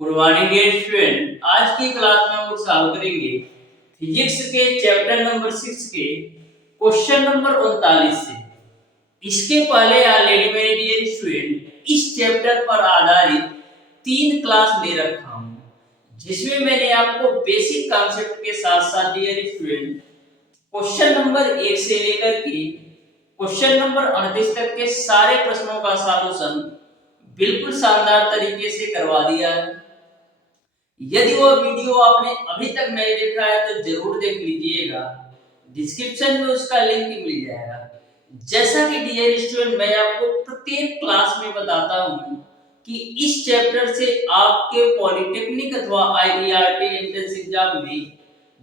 Good morning dear student. आज की class में हम लोग सॉल्व करेंगे फिजिक्स के चैप्टर नंबर 6 के क्वेश्चन नंबर 39 से। इसके पहले ऑलरेडी मेरे डियर स्टूडेंट इस चैप्टर पर आधारित 3 क्लास ले रखा हूं, जिसमें मैंने आपको बेसिक कॉन्सेप्ट के साथ साथ डियर स्टूडेंट क्वेश्चन नंबर 1 से लेकर के क्वेश्चन नंबर 38 तक के सारे प्रश्नों का सॉल्यूशन बिल्कुल शानदार तरीके से करवा दिया है। यदि वो वीडियो आपने अभी तक नहीं देखा है तो जरूर देख लीजिएगा, डिस्क्रिप्शन में उसका लिंक मिल जाएगा। जैसा कि डियर स्टूडेंट मैं आपको प्रत्येक क्लास में बताता हूं कि इस चैप्टर से आपके पॉलिटेक्निक अथवा आईईआरटी एंट्रेंस एग्जाम में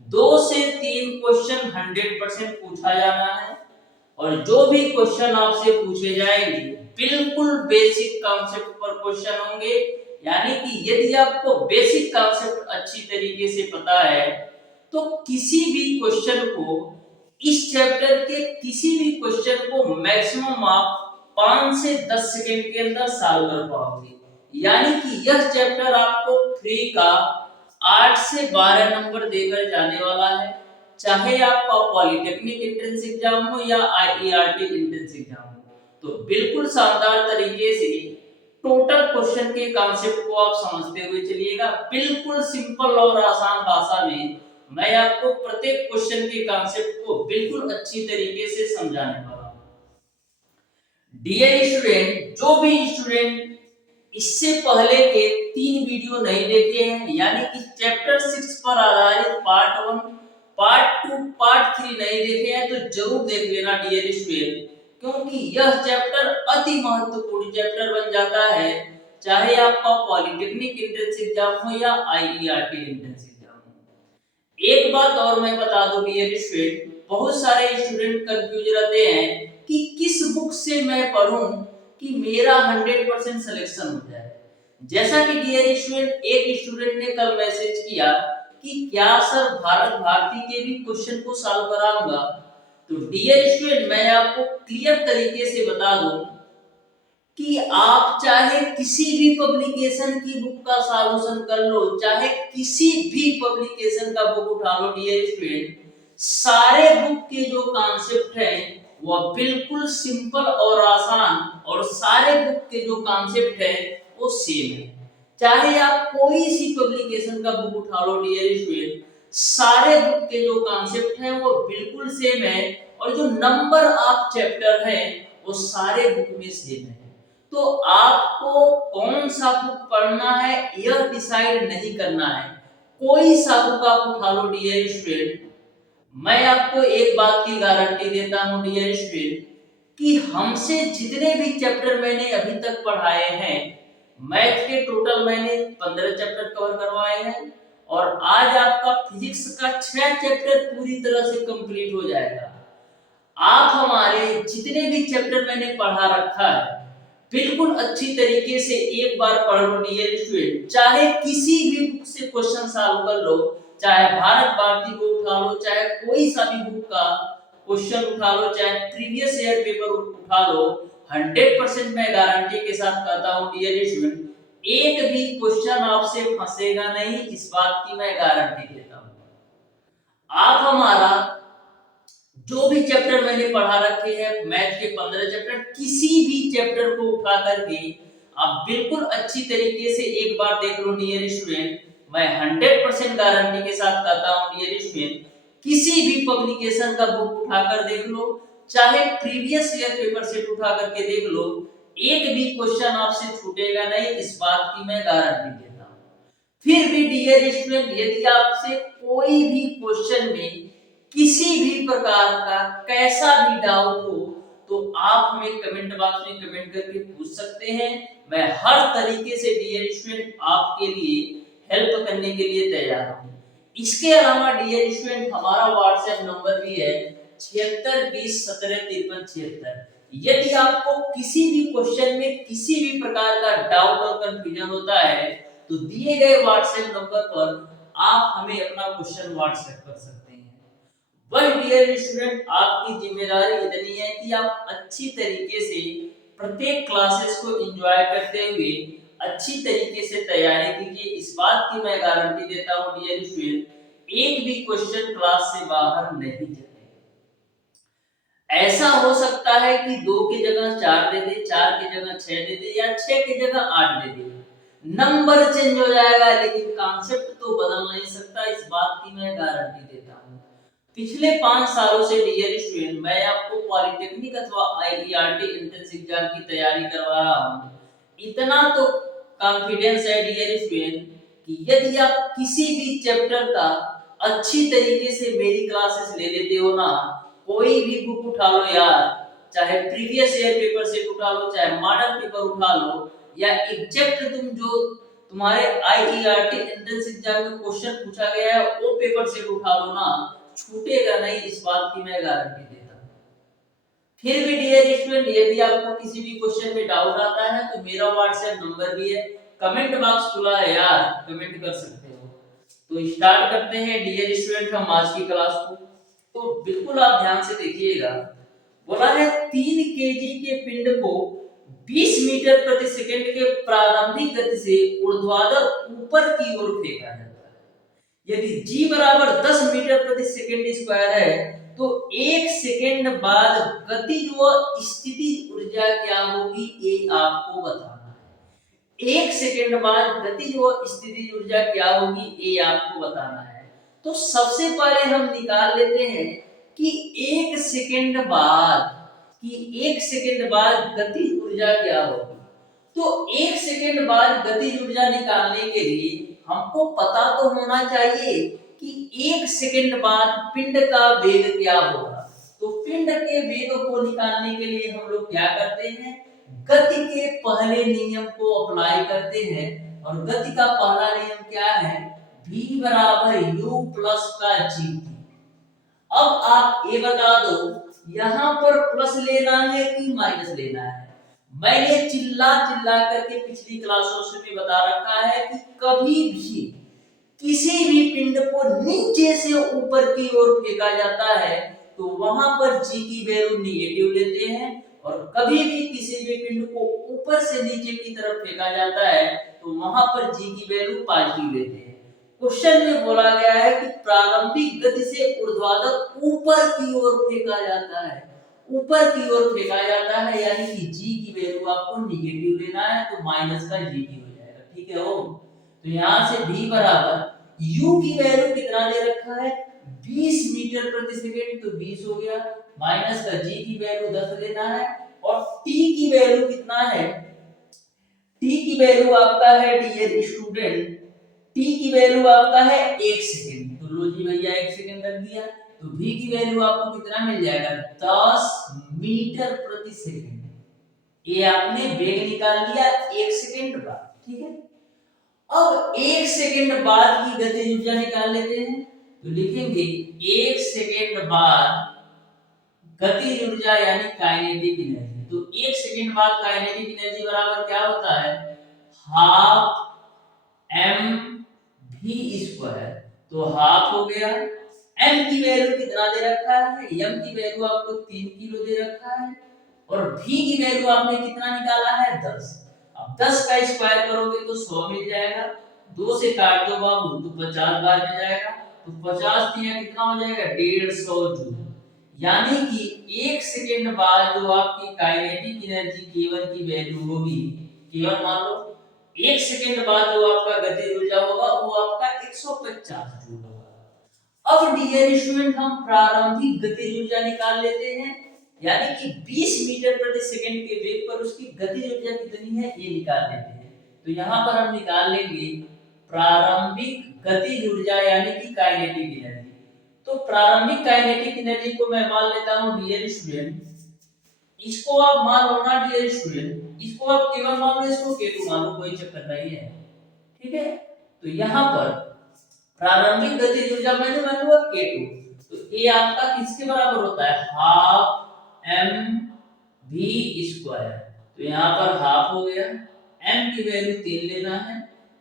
2 से 3 क्वेश्चन 100% पूछा जाना है, और जो भी क्वेश्चन आपसे पूछे जाएंगे बिल्कुल बेसिक कॉन्सेप्ट पर क्वेश्चन होंगे। यानी कि यदि आपको बेसिक कॉन्सेप्ट अच्छी तरीके से पता है तो किसी भी क्वेश्चन को, इस चैप्टर के किसी भी क्वेश्चन को मैक्सिमम आप 5 से 10 सेकंड के अंदर सॉल्व कर पाओगे। यानी कि यह चैप्टर आपको फ्री का 8 से 12 नंबर देकर जाने वाला है, चाहे आपका पॉलिटेक्निक एंट्रेंस एग्जाम हो या आईईआरटी एंट्रेंस एग्जाम हो। तो बिल्कुल शानदार तरीके से टोटल क्वेश्चन के कॉन्सेप्ट को आप समझते हुए चलिएगा। बिल्कुल सिंपल और आसान भाषा में मैं आपको प्रत्येक क्वेश्चन के कॉन्सेप्ट को बिल्कुल अच्छी तरीके से समझाने वाला हूं। डियर स्टूडेंट, जो भी स्टूडेंट इससे पहले के 3 वीडियो नहीं देखे हैं, यानी कि चैप्टर 6 पर आधारित पार्ट 1, पार्ट 2, पार्ट 3 नहीं देखे हैं तो जरूर देख लेना डियर स्टूडेंट, क्योंकि यह चैप्टर अति महत्वपूर्ण चैप्टर बन जाता है, चाहे आपका पॉलिटेक्निक एंट्रेंस एग्जाम हो या आईईआरटी एंट्रेंस एग्जाम हो। एक बात और मैं बता दूं डियर स्टूडेंट, बहुत सारे स्टूडेंट कंफ्यूज रहते हैं कि किस बुक से मैं पढूं कि मेरा 100% सिलेक्शन हो जाए। जैसा कि डियर स्टूडेंट एक स्टूडेंट ने कल मैसेज किया कि क्या सर भारत भारती के भी क्वेश्चन को सॉल्व कराऊंगा, तो डियर स्टूडेंट मैं आपको क्लियर तरीके से बता दूं कि आप चाहे किसी भी पब्लिकेशन की बुक का सॉल्यूशन कर लो, चाहे किसी भी पब्लिकेशन का बुक उठा लो डियर स्टूडेंट, सारे बुक के जो कॉन्सेप्ट है वह बिल्कुल सिंपल और आसान, और सारे बुक के जो कॉन्सेप्ट है वो सेम है। चाहे आप कोई सी पब्लिकेशन का बुक उठा लो डियर स्टूडेंट, सारे बुक के जो कॉन्सेप्ट है वो बिल्कुल सेम है, और जो नंबर ऑफ चैप्टर है वो सारे बुक में सेम है। तो आपको कौन सा बुक पढ़ना है यह डिसाइड नहीं करना है, कोई सा बुक आप उठा लो डियर स्टूडेंट। मैं आपको एक बात की गारंटी देता हूं डियर स्टूडेंट कि हमसे जितने भी चैप्टर मैंने अभी तक पढ़ाए हैं, मैथ के टोटल मैंने 15 चैप्टर कवर करवाए हैं, और आज आपका फिजिक्स का 6 चैप्टर पूरी तरह से कंप्लीट हो जाएगा। आप हमारे जितने भी चैप्टर मैंने पढ़ा रखा है बिल्कुल अच्छी तरीके से एक बार पढ़ लो डियर स्टूडेंट, चाहे किसी भी बुक से क्वेश्चन सॉल्व कर लो, चाहे भारत भारती को उठा लो, चाहे कोई सा भी बुक का क्वेश्चन उठा लो, चाहे प्रीवियस ईयर पेपर उठा लो, 100% मैं गारंटी के साथ कहता हूं डियर स्टूडेंट, एक भी क्वेश्चन आपसे फंसेगा नहीं, इस बात की मैं गारंटी देता हूं। आप हमारा जो भी चैप्टर मैंने पढ़ा रखे हैं, मैथ के 15 चैप्टर, किसी भी चैप्टर को उठा करके आप बिल्कुल अच्छी तरीके से एक बार देख लो डियर स्टूडेंट। मैं 100% गारंटी के साथ कहता हूं डियर स्टूडेंट, किसी भी पब्लिकेशन का बुक उठाकर देख लो, चाहे प्रीवियस ईयर पेपर सेट उठा करके देख लो, एक भी क्वेश्चन आपसे छूटेगा नहीं, इस बात की मैं गारंटी देता हूं। फिर भी डियर स्टूडेंट, यदि आपसे कोई भी क्वेश्चन में किसी भी प्रकार का कैसा भी डाउट हो तो आप हमें कमेंट बॉक्स में कमेंट करके पूछ सकते हैं। मैं हर तरीके से डियर स्टूडेंट आपके लिए हेल्प करने के लिए तैयार हूं। इसके अलावा डियर स्टूडेंट हमारा व्हाट्सएप नंबर भी है 7620175373। यदि आपको किसी भी क्वेश्चन में किसी भी प्रकार का डाउट और कंफ्यूजन होता है तो दिए गए व्हाट्सएप नंबर पर आप हमें अपना क्वेश्चन व्हाट्सएप कर सकते हैं। वह डियर स्टूडेंट आपकी जिम्मेदारी इतनी है कि आप अच्छी तरीके से प्रत्येक क्लासेस को एंजॉय करते हुए अच्छी तरीके से तैयारी कीजिए। इस बात की मैं गारंटी देता हूँ डियर स्टूडेंट, एक भी क्वेश्चन क्लास से बाहर नहीं जाएगा। ऐसा हो सकता है कि 2 की जगह 4 दे दे, 4 की जगह 6 दे दे या 6 की जगह 8 दे दे, नंबर चेंज हो जाएगा लेकिन कॉन्सेप्ट तो बदल नहीं सकता। इस बात की मैं गारंटी देता हूँ। पिछले 5 सालों से डियर स्टूडेंट मैं आपको पॉलिटेक्निक अथवा आईईआरटी एंट्रेंस एग्जाम की तैयारी करवा रहा हूँ। इतना तो कॉन्फिडेंस है डियर स्टूडेंट कि यदि आप किसी भी चैप्टर का अच्छी तरीके से मेरी क्लासेस ले लेते हो ना, कोई भी बुक उठा लो यार, चाहे प्रीवियस ईयर पेपर सेट उठा लो, चाहे मॉडल पेपर उठा लो, या एग्जैक्ट तुम जो तुम्हारे आईईआरटी एंट्रेंस एग्जाम में क्वेश्चन पूछा गया है वो पेपर सेट उठा लो ना, छूटेगा नहीं। इस बात की मैं गारंटी देता हूँ। फिर भी डियर स्टूडेंट, यदि आपको किसी भी क्वेश्चन में डाउट आता है तो मेरा व्हाट्सएप नंबर भी है, कमेंट बॉक्स खुला है यार, कमेंट कर सकते हो। तो स्टार्ट करते हैं डियर स्टूडेंट हम आज की क्लास को। तो बिल्कुल आप ध्यान से देखिएगा। बोला है 3 केजी के पिंड को 20 मीटर प्रति सेकंड के प्रारंभिक गति से ऊर्ध्वाधर ऊपर की ओर फेंका जाता है। यदि g बराबर 10 मीटर प्रति सेकंड स्क्वायर है तो 1 सेकंड बाद गतिज व स्थितिज ऊर्जा क्या होगी ये आपको बताना है। 1 सेकंड बाद गतिज व स्थितिज ऊर्जा क्या होगी ये आपको बताना है। तो सबसे पहले हम निकाल लेते हैं कि 1 सेकंड बाद गतिज ऊर्जा क्या होगी। तो 1 सेकंड बाद गतिज ऊर्जा निकालने के लिए हमको पता तो होना चाहिए कि 1 सेकंड बाद पिंड का वेग क्या होगा। तो पिंड के वेग को निकालने के लिए हम लोग क्या करते हैं, गति के पहले नियम को अप्लाई करते हैं। और गति का पहला नियम क्या है, v बराबर u प्लस का g। अब आप ये बता दो यहाँ पर प्लस लेना है कि माइनस लेना है। मैंने चिल्ला चिल्ला करके पिछली क्लासों से भी बता रखा है कि कभी भी किसी भी पिंड को नीचे से ऊपर की ओर फेंका जाता है तो वहां पर g की वैल्यू नेगेटिव लेते हैं, और कभी भी किसी भी पिंड को ऊपर से नीचे की तरफ फेंका जाता है तो वहां पर g की वैल्यू पॉजिटिव लेते हैं। क्वेश्चन में बोला गया है कि प्रारंभिक गति से ऊर्ध्वाधर ऊपर की ओर फेंका जाता है, ऊपर की ओर फेंका जाता है, यानी कि g की वैल्यू आपको नेगेटिव लेना है तो माइनस का g हो जाएगा। ठीक है हो। तो यहाँ से v बराबर u की वैल्यू कितना दे रखा है 20 मीटर प्रति सेकंड, तो 20 हो गया, माइनस का g की वैल्यू 10 लेना है, और t की वैल्यू कितना है, t की वैल्यू आपका है डियर स्टूडेंट, t की वैल्यू आपका है 1 सेकंड। तो लो जी भैया 1 सेकंड रख दिया, तो v की वैल्यू आपको कितना मिल जाएगा 10 मीटर प्रति सेकंड। ये आपने वेग निकाल लिया 1 सेकंड बाद। ठीक है। अब 1 सेकंड बाद की गतिज ऊर्जा निकाल लेते हैं। तो लिखेंगे 1 सेकंड बाद गतिज ऊर्जा यानी काइनेटिक एनर्जी। तो 1 सेकंड बाद काइनेटिक एनर्जी बराबर क्या होता है, हाफ m v स्क्वायर। तो हाफ हो गया, m की वैल्यू कितना दे रखा है, m की वैल्यू आपको 3 किलो दे रखा है, और v की वैल्यू आपने कितना निकाला है 10। अब 10 का स्क्वायर करोगे तो 100 मिल जाएगा, 2 से काट दो बाबू तो 50 बार में जाएगा, तो 50 दिया कितना हो जाएगा 150 जूल। यानी कि 1 सेकंड बाद जो आपकी काइनेटिक एनर्जी k1 की वैल्यू होगी, k1 मान लो, 1 सेकंड बाद जो आपका गतिज ऊर्जा होगा वो आपका 150 जूल होगा। अब डियर स्टूडेंट हम प्रारंभिक गतिज ऊर्जा निकाल लेते हैं, यानी कि 20 मीटर प्रति सेकंड के वेग पर उसकी गतिज ऊर्जा कितनी है ये निकाल लेते हैं। तो यहाँ पर हम निकाल लेंगे प्रारंभिक गतिज ऊर्जा यानी कि काइनेटिक एनर्जी। तो प्रारंभिक काइनेटिक एनर्जी को मैं मान लेता हूँ डियर स्टूडेंट, इसको आप मान लो ना डियर स्टूडेंट, इसको आप k1 मान लो, इसको k2 मान लो, कोई चक्कर नहीं है। ठीक है। तो यहाँ पर प्रारंभिक गतिज ऊर्जा मैंने मान लिया k2, तो ये आपका किसके बराबर होता है, हाफ m v स्क्वायर। तो यहाँ पर हाफ हो गया, m की वैल्यू 3 लेना है,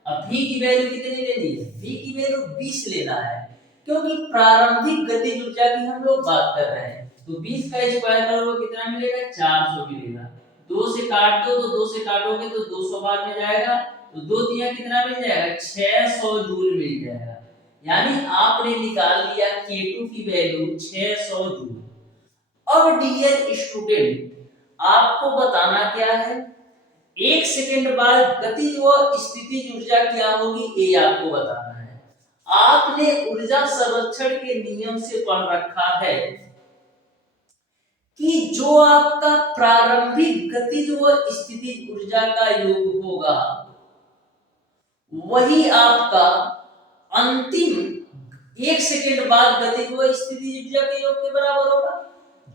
अब v की वैल्यू कितनी लेनी है, v की वैल्यू 20 लेना है, क्योंकि प्रारंभिक गतिज ऊर्जा की हम लोग बात कर रहे हैं। तो 20 का स्क्वायर करोगे कितना मिलेगा 400 मिलेगा, 2 से काट दो तो 2 से काटोगे तो 200 बार में जाएगा, तो 2 दिया कितना मिल जाएगा, 600 जूल मिल जाएगा। यानी आपने निकाल लिया K2 की वैल्यू 600 जूल। अब डियर स्टूडेंट, आपको बताना क्या है, 1 सेकंड बाद गतिज व स्थितिज ऊर्जा क्या होगी, ये आपको बताना है। आपने ऊर्जा संरक्षण के नियम से पढ़ रखा है कि जो आपका प्रारंभिक गतिज व स्थितिज ऊर्जा का योग होगा वही आपका अंतिम 1 सेकंड बाद गतिज व स्थितिज ऊर्जा के योग के बराबर होगा।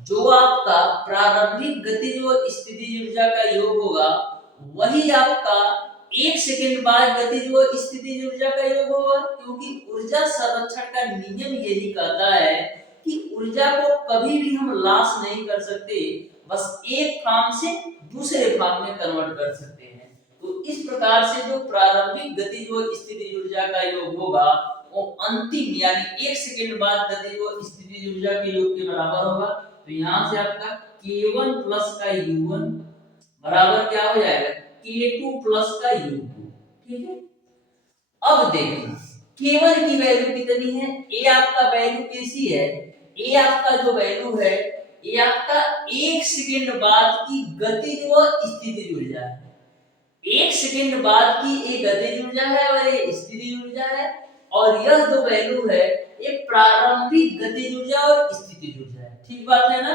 जो आपका प्रारंभिक गतिज व स्थितिज ऊर्जा का योग होगा वही आपका 1 सेकंड बाद गतिज व स्थितिज ऊर्जा का योग होगा, क्योंकि ऊर्जा संरक्षण का नियम यही कहता है कि ऊर्जा को कभी भी हम लॉस नहीं कर सकते, बस एक फॉर्म से दूसरे फॉर्म में कन्वर्ट कर सकते हैं। तो इस प्रकार से जो प्रारंभिक गतिज व स्थितिज ऊर्जा का योग होगा वो अंतिम यानी 1 सेकंड बाद गतिज व स्थितिज ऊर्जा के योग के बराबर होगा। तो यहाँ से आपका K1 प्लस का U1 बराबर क्या हो जाएगा, K2 प्लस का U2। ठीक है, अब देखना K1 की वैल्यू कितनी है, ए आपका वैल्यू कैसी है, ए आपका जो वैल्यू है ये आपका 1 सेकंड बाद की गतिज व स्थितिज ऊर्जा है। 1 सेकंड बाद की ये गतिज ऊर्जा है और ये स्थितिज ऊर्जा है, और यह जो वैल्यू है ये प्रारंभिक गतिज ऊर्जा और स्थितिज ऊर्जा है। ठीक बात है ना,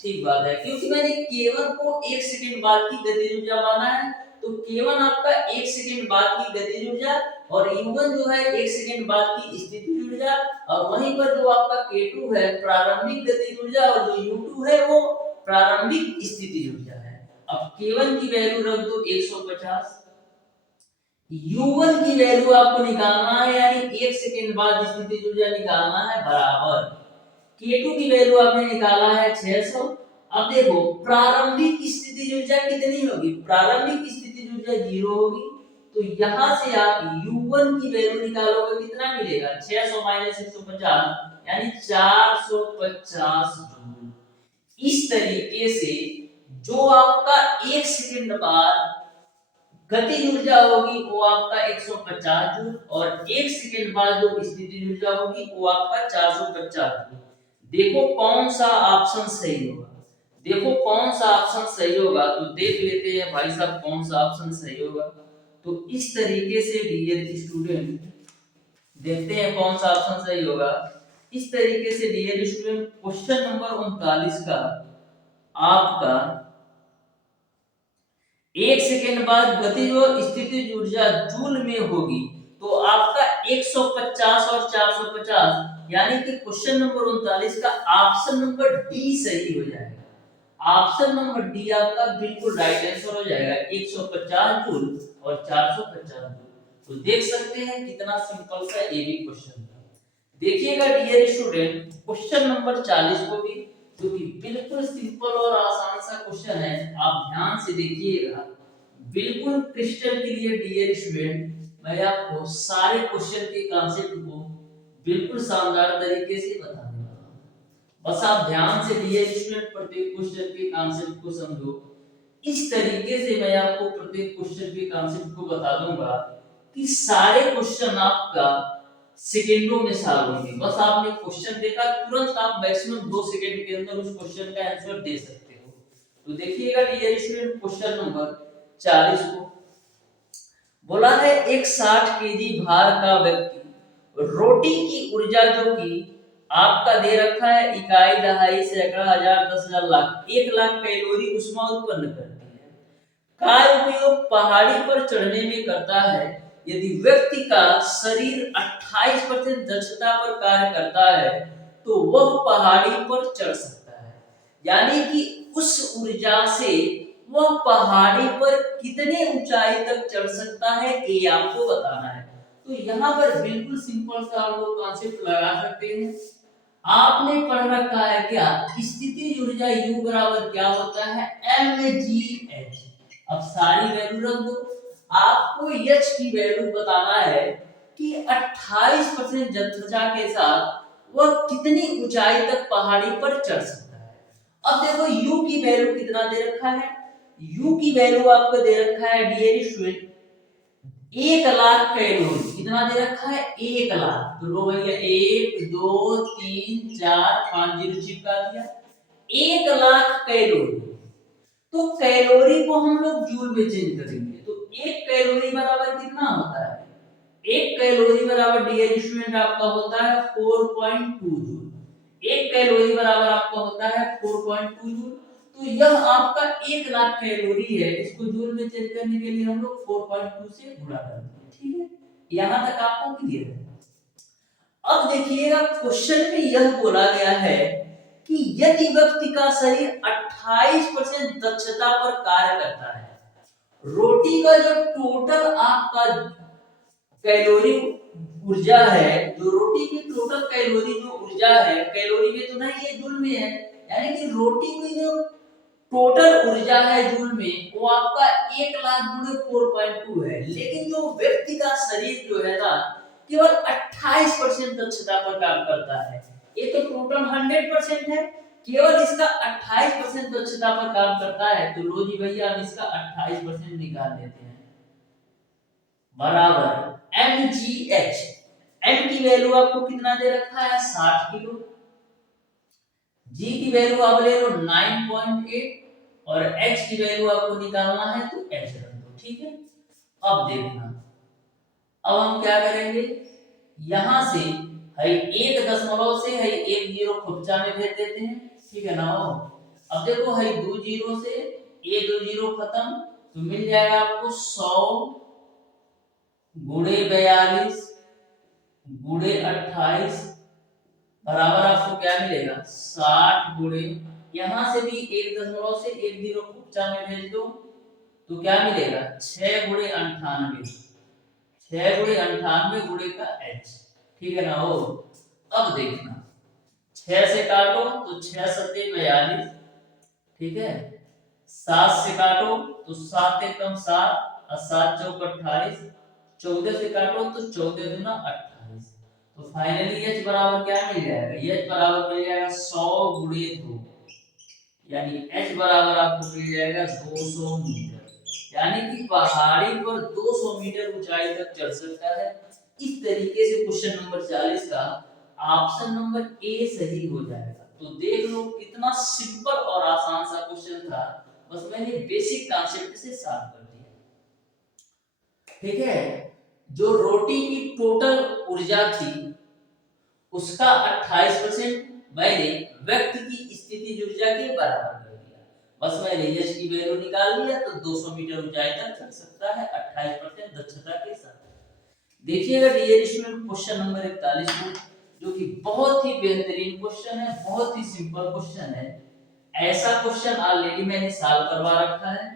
ठीक बात है, क्योंकि मैंने K1 को 1 सेकंड बाद की गतिज ऊर्जा माना है, तो K1 आपका 1 सेकंड बाद की गतिज ऊर्जा और U1 जो है 1 सेकंड बाद की स्थितिज ऊर्जा, और वहीं पर जो आपका K2 है प्रारंभिक गतिज ऊर्जा और जो U2 है वो प्रारंभिक स्थितिज ऊर्जा है। अब K1 की वैल्यू रख दो 150, U1 की वैल्यू आपको निकालना है यानी 1 सेकंड बाद स्थितिज ऊर्जा निकालना है बराबर K2 की वैल्यू आपने निकाला है 600। अब देखो प्रारंभिक स्थितिज ऊर्जा कितनी होगी, प्रारंभिक स्थितिज ऊर्जा 0 होगी, तो यहां से आप U1 की वैल्यू निकालोगे कितना मिलेगा, 600 माइनस 150 यानी 450 जूल। इस तरीके से जो आपका 1 सेकंड बाद गतिज ऊर्जा होगी वो आपका 150 जूल और 1 सेकंड बाद जो स्थितिज ऊर्जा होगी वो आपका 450 जूल। देखो कौन सा ऑप्शन सही होगा, देखो कौन सा ऑप्शन सही होगा, तो देख लेते हैं भाई साहब कौन सा ऑप्शन सही होगा। तो इस तरीके से डियर स्टूडेंट देखते हैं कौन सा ऑप्शन सही होगा। इस तरीके से डियर स्टूडेंट क्वेश्चन नंबर 39 का आपका 1 सेकंड बाद गतिज व स्थितिज ऊर्जा जूल में होगी, तो आपका 150 और 450 यानी कि क्वेश्चन नंबर 39 का ऑप्शन नंबर डी सही हो जाएगा। ऑप्शन नंबर डी आपका बिल्कुल राइट आंसर हो जाएगा, 150 जूल और 450 जूल। तो देख सकते हैं कितना सिंपल सा ये भी क्वेश्चन था। देखिएगा डियर स्टूडेंट क्वेश्चन नंबर 40 को भी, जो कि बिल्कुल सिंपल और आसान सा क्वेश्चन है, आप ध्यान से देखिएगा बिल्कुल क्रिस्टल क्लियर डियर स्टूडेंट। मैं आपको सारे क्वेश्चन के कांसेप्ट को बिल्कुल शानदार तरीके से बता दूंगा, बस आप ध्यान से डियर स्टूडेंट प्रत्येक क्वेश्चन के कांसेप्ट को समझो। इस तरीके से मैं आपको प्रत्येक क्वेश्चन के कांसेप्ट को बता दूंगा कि सारे क्वेश्चन आपका सेकंडों में सॉल्व होंगे। बस आपने क्वेश्चन देखा तुरंत आप मैक्सिमम 2 सेकंड के अंदर उस क्वेश्चन का आंसर दे सकते हो। तो देखिएगा डियर स्टूडेंट क्वेश्चन नंबर 40 को बोला है एक 60 केजी भार का व्यक्ति रोटी की ऊर्जा जो कि आपका दे रखा है इकाई, दहाई, सैकड़ा, हजार, 10,000, लाख, 1 लाख कैलोरी ऊष्मा उत्पन्न करती है, का उपयोग पहाड़ी पर चढ़ने में करता है। यदि व्यक्ति का शरीर 28% दक्षता पर कार्य करता है तो वह पहाड़ी पर चढ़ सकता है, यानी कि उस ऊर्जा से वह पहाड़ी पर कितने ऊंचाई तक चढ़ सकता है ये आपको बताना है। तो यहाँ पर बिल्कुल सिंपल सा हम लोग कॉन्सेप्ट लगा सकते हैं। आपने पढ़ रखा है क्या, स्थितिज ऊर्जा U बराबर क्या होता है, mgh। अब सारी वैल्यू रख दो, आपको H की वैल्यू बताना है कि 28% जड़ता के साथ वह कितनी ऊंचाई तक पहाड़ी पर चढ़ सकता है। अब देखो U की वैल्यू कितना दे रखा है, U की वैल्यू आपको दे रखा है डियर स्टूडेंट 1 लाख कैलोरी कितना दे रखा है 1 लाख। तो लो भैया 1 2 3 4 5 जीरो चिपका दिया 1 लाख कैलोरी। तो कैलोरी को हम लोग जूल में चेंज करेंगे तो 1 कैलोरी बराबर कितना होता है 1 कैलोरी बराबर डियर स्टूडेंट आपका होता है 4.2 जूल। 1 कैलोरी बराबर आपका होता है 4.2 जूल। तो यह आपका 1 लाख कैलोरी है इसको जूल में चेंज करने के लिए हम लोग 4.2 से गुणा करते हैं ठीक है यहां तक आपको क्लियर है। अब देखिएगा क्वेश्चन में यह बोला गया है कि यदि व्यक्ति का शरीर 28% दक्षता पर कार्य करता है रोटी का जो टोटल आपका कैलोरी ऊर्जा है जो रोटी की टोटल कैलोरी जो ऊर्जा है कैलोरी में तो नहीं ये जूल में है यानी कि रोटी की जो टोटल ऊर्जा है जूल में वो आपका 1 लाख गुणे 4.2 है लेकिन जो व्यक्ति का शरीर जो है ना केवल 28% दक्षता पर काम करता है ये तो टोटल 100% है केवल इसका 28% दक्षता पर काम करता है तो लो जी भैया हम इसका 28% निकाल देते हैं बराबर mgh m की वैल्यू आपको कितना दे रखा है 60 किलो g की वैल्यू आप ले लो 9.8 और h की वैल्यू आपको निकालना है तो h रख दो ठीक है। अब देखना अब हम क्या करेंगे यहां से है 1 दशमलव से है 1 जीरो खुपचा में भेज देते हैं ठीक है ना अब देखो है 2 जीरो से 2 जीरो खत्म तो मिल जाएगा आपको 100 गुणे 42 गुणे 28 बराबर आपको क्या मिलेगा 60 गुणे यहां से भी 1 दशमलव से 1 जीरो खुपचा में भेज दो तो क्या मिलेगा 6 गुणे 98 6 गुणे 98 गुणे का h ठीक है ना हो। अब देखना 6 से काटो तो 6 सत्ते 42 ठीक है 7 से काटो तो 7 एकम 7 और 7 चौक 28 14 से काटो तो 14 दूना 28 तो फाइनली h बराबर क्या मिल जाएगा h बराबर मिल जाएगा 100 गुणे 2 यानी h बराबर आपको मिल जाएगा 200 मीटर यानी कि पहाड़ी पर 200 मीटर ऊंचाई तक चढ़ सकता है। इस तरीके से क्वेश्चन नंबर 40 का ऑप्शन नंबर ए सही हो जाएगा। तो देख लो कितना सिंपल और आसान सा क्वेश्चन था बस मैंने बेसिक कॉन्सेप्ट से सॉल्व कर दिया ठीक है। जो रोटी की टोटल ऊर्जा थी उसका 28% मैंने व्यक्ति की स्थिति ऊर्जा के बराबर कर दिया बस मैंने एच की वैल्यू निकाल लिया तो 200 मीटर ऊंचाई तक चढ़ सकता है 28% दक्षता के साथ। देखिएगा डियर स्टूडेंट क्वेश्चन नंबर 41 को जो कि बहुत ही बेहतरीन क्वेश्चन है बहुत ही सिंपल क्वेश्चन है ऐसा क्वेश्चन ऑलरेडी मैंने सॉल्व करवा रखा है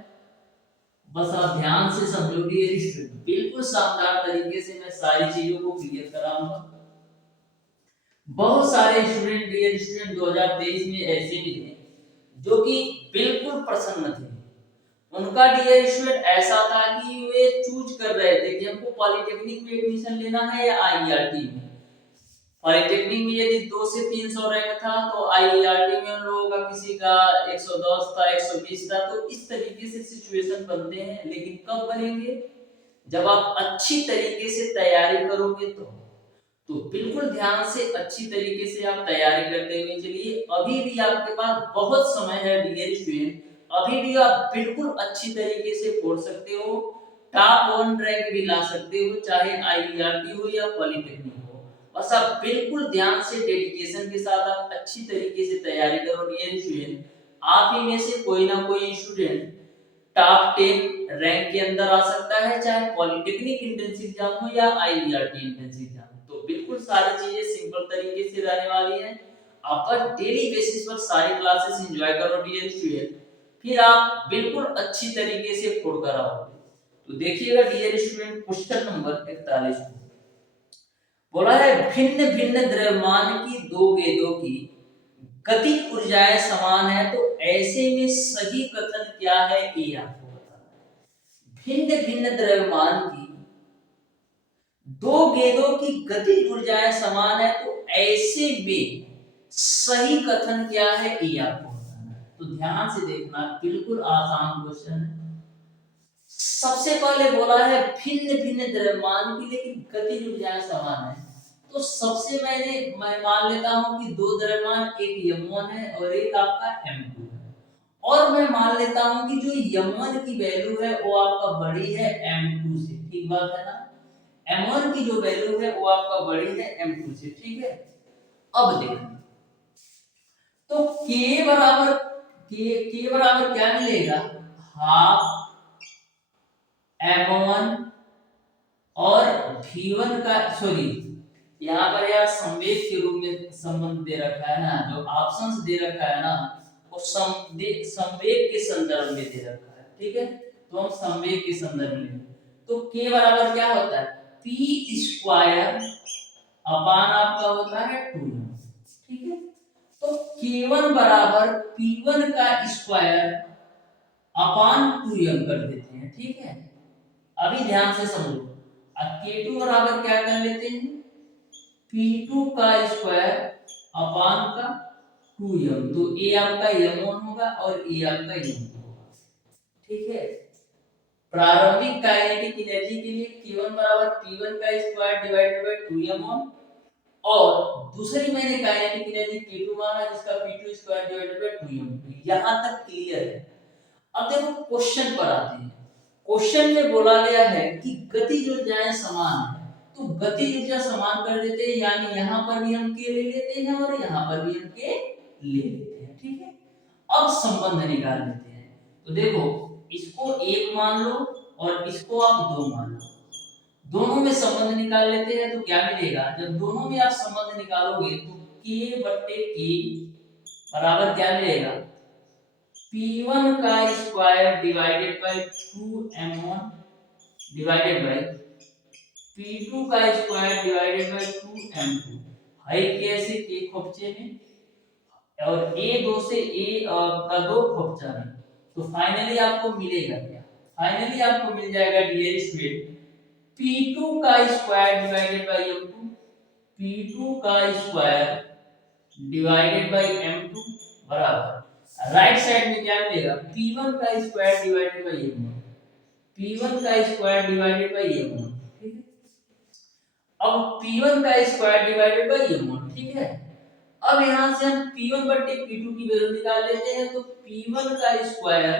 बस आप ध्यान से समझो डियर स्टूडेंट बिल्कुल शानदार तरीके से मैं सारी चीजों को क्लियर कराऊंगा। बहुत सारे स्टूडेंट डियर स्टूडेंट 2023 में ऐसे भी थे जो कि बिल्कुल प्रसन्न थे उनका डियर स्टूडेंट ऐसा था कि वे चूज कर रहे थे कि हमको पॉलिटेक्निक में एडमिशन लेना है या आईईआरटी में। पॉलिटेक्निक में यदि 2 से 300 रैंक था तो आईईआरटी में उन लोगों का किसी का 110 था 120 था तो इस तरीके से सिचुएशन बनते हैं लेकिन कब बनेंगे जब आप अच्छी तरीके से तैयारी करोगे तो बिल्कुल ध्यान से अच्छी तरीके से आप तैयारी करते हुए चलिए अभी भी आपके पास बहुत समय है डियर स्टूडेंट अभी भी आप बिल्कुल अच्छी तरीके से पढ़ सकते हो टॉप 1 रैंक भी ला सकते हो चाहे आईईआरटी हो या पॉलिटेक्निक हो बस आप बिल्कुल ध्यान से डेडिकेशन के साथ आप अच्छी तरीके से तैयारी करो डियर स्टूडेंट आप ही में से कोई ना कोई स्टूडेंट टॉप 10 रैंक के अंदर आ सकता है चाहे पॉलिटेक्निक एंट्रेंस एग्जाम हो या आईईआरटी एंट्रेंस एग्जाम तो बिल्कुल सारी चीजें सिंपल तरीके से रहने वाली हैं। आप बस डेली बेसिस पर सारी क्लासेस एंजॉय करो डियर स्टूडेंट फिर आप बिल्कुल अच्छी तरीके से पढ़ कर आओगे। तो देखिएगा डियर स्टूडेंट क्वेश्चन नंबर 41 बोला है भिन्न भिन्न द्रव्यमान की दो गेंदों की गतिज ऊर्जाएं समान है तो ऐसे में सही कथन क्या है ये आपको बताना। भिन्न भिन्न द्रव्यमान की दो गेंदों की गतिज ऊर्जाएं समान है तो ऐसे में सही कथन क्या है ये आपको बताना है। तो ध्यान से देखना बिल्कुल आसान क्वेश्चन है सबसे पहले बोला है भिन्न भिन्न द्रव्यमान की लेकिन गतिज ऊर्जाएं समान है। तो सबसे मैं मान लेता हूं कि दो द्रव्यमान, एक m1 है और एक आपका m2 है। और मैं मान लेता हूं कि जो m1 की वैल्यू है वो आपका बड़ी है m2 से, ठीक बात है ना। m1 की जो वैल्यू है वो आपका बड़ी है m2 से, ठीक है। अब देखो तो k बराबर क्या मिलेगा, हाफ m1 और v1 का, सॉरी यहाँ पर यार संवेग के रूप में संबंध दे रखा है ना, जो ऑप्शंस दे रखा है ना वो संवेग के संदर्भ में दे रखा है, ठीक है। तो हम संवेग के संदर्भ में, तो k बराबर क्या होता है, p स्क्वायर अपान आपका होता है 2m, ठीक है। तो k1 बराबर p1 का स्क्वायर अपान 2m कर देते हैं, ठीक है। अभी ध्यान से समझो, अब k2 बराबर क्या कर लेते हैं, p2 का स्क्वायर अपान का 2m, तो a आपका m1 होगा और a आपका m2 होगा, ठीक है। प्रारंभिक काइनेटिक एनर्जी के लिए k1 बराबर p1 का स्क्वायर डिवाइडेड बाय 2m1, और दूसरी मैंने काइनेटिक एनर्जी k2 माना जिसका p2 square divided by 2m2। यहां तक क्लियर है। अब देखो क्वेश्चन पर आते हैं। क्वेश्चन में बोला गया है कि गतिज ऊर्जाएं समान है, तो गतिज ऊर्जा समान कर देते हैं, यानी यहाँ पर भी हम k ले लेते हैं और यहाँ पर भी हम k ले लेते हैं, ठीक है। अब संबंध निकाल लेते हैं। तो देखो इसको एक मान लो और इसको आप दो मान लो, दोनों में संबंध निकाल लेते हैं। तो क्या मिलेगा, जब दोनों में आप संबंध निकालोगे तो k बट्टे k बराबर क्या मिलेगा, p1 का square divided by 2m1 divided by p2 का स्क्वायर डिवाइडेड बाय 2m2 है कैसे के खोपचे में, और a दो से a का दो खोपचा में। तो फाइनली आपको मिलेगा क्या, फाइनली आपको मिल जाएगा डियर स्टूडेंट p2 का square divided by m2, p2 का स्क्वायर डिवाइडेड बाय m2 बराबर राइट साइड में क्या मिलेगा, p1 का square divided by m1, p1 का स्क्वायर डिवाइडेड बाय m1, ठीक है। अब p1 का स्क्वायर डिवाइडेड बाय m1, ठीक है। अब यहां से हम p1 बट्टे p2 की वैल्यू निकाल लेते हैं। तो p1 का स्क्वायर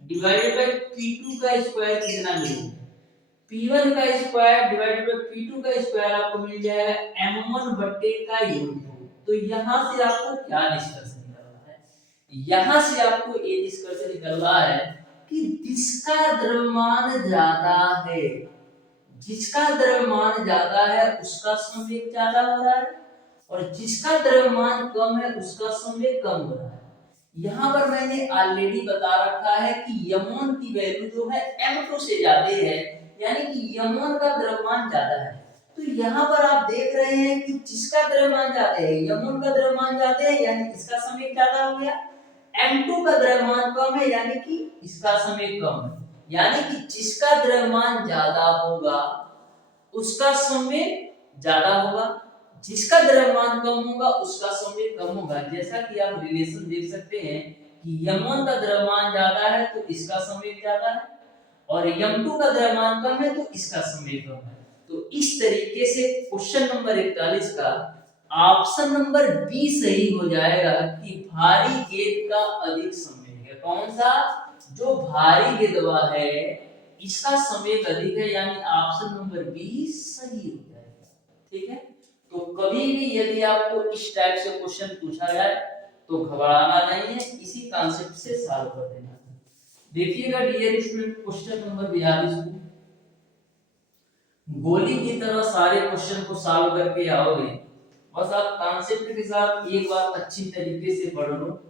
डिवाइडेड बाय p2 का स्क्वायर कितना मिलेगा, p1 का स्क्वायर डिवाइडेड बाय p2 का स्क्वायर आपको मिल जाएगा m1 बट्टे का m2। तो यहां से आपको क्या निष्कर्ष निकल रहा है, यहां से आपको ये निष्कर्ष निकल रहा है कि जिसका द्रव्यमान ज्यादा है, जिसका द्रव्यमान ज्यादा है उसका संवेग ज्यादा हो रहा है, और जिसका द्रव्यमान कम है उसका संवेग कम हो रहा है। यहाँ पर मैंने ऑलरेडी बता रखा है कि m1 की वैल्यू जो है m2 से ज्यादा है, यानी कि m1 का द्रव्यमान ज्यादा है। तो यहाँ पर आप देख रहे हैं कि जिसका द्रव्यमान ज्यादा है, m1 का द्रव्यमान ज्यादा है यानी इसका संवेग ज्यादा हो गया, m2 का द्रव्यमान कम है यानी कि इसका संवेग कम है। यानी कि जिसका द्रव्यमान ज्यादा होगा उसका संवेग ज्यादा होगा, जिसका द्रव्यमान कम होगा उसका संवेग कम होगा। जैसा कि आप रिलेशन देख सकते हैं कि m1 का द्रव्यमान ज्यादा है तो इसका संवेग ज्यादा है, और m2 का द्रव्यमान कम है तो इसका संवेग कम है। तो इस तरीके से क्वेश्चन नंबर 41 का ऑप्शन नंबर बी सही हो जाएगा कि भारी गेंद का अधिक संवेग है। कौन सा, जो भारी गेंदवा है इसका संवेग अधिक है, यानी ऑप्शन नंबर बी सही हो जाएगा, ठीक है। तो कभी भी यदि आपको इस टाइप से क्वेश्चन पूछा जाए तो घबराना नहीं है, इसी कॉन्सेप्ट से सॉल्व कर देना। देखिएगा डियर स्टूडेंट क्वेश्चन नंबर 42 को गोली की तरह सारे क्वेश्चन को सॉल्व करके आओगे। बस आप कॉन्सेप्ट के साथ एक बार अच्छी तरीके से पढ़ लो,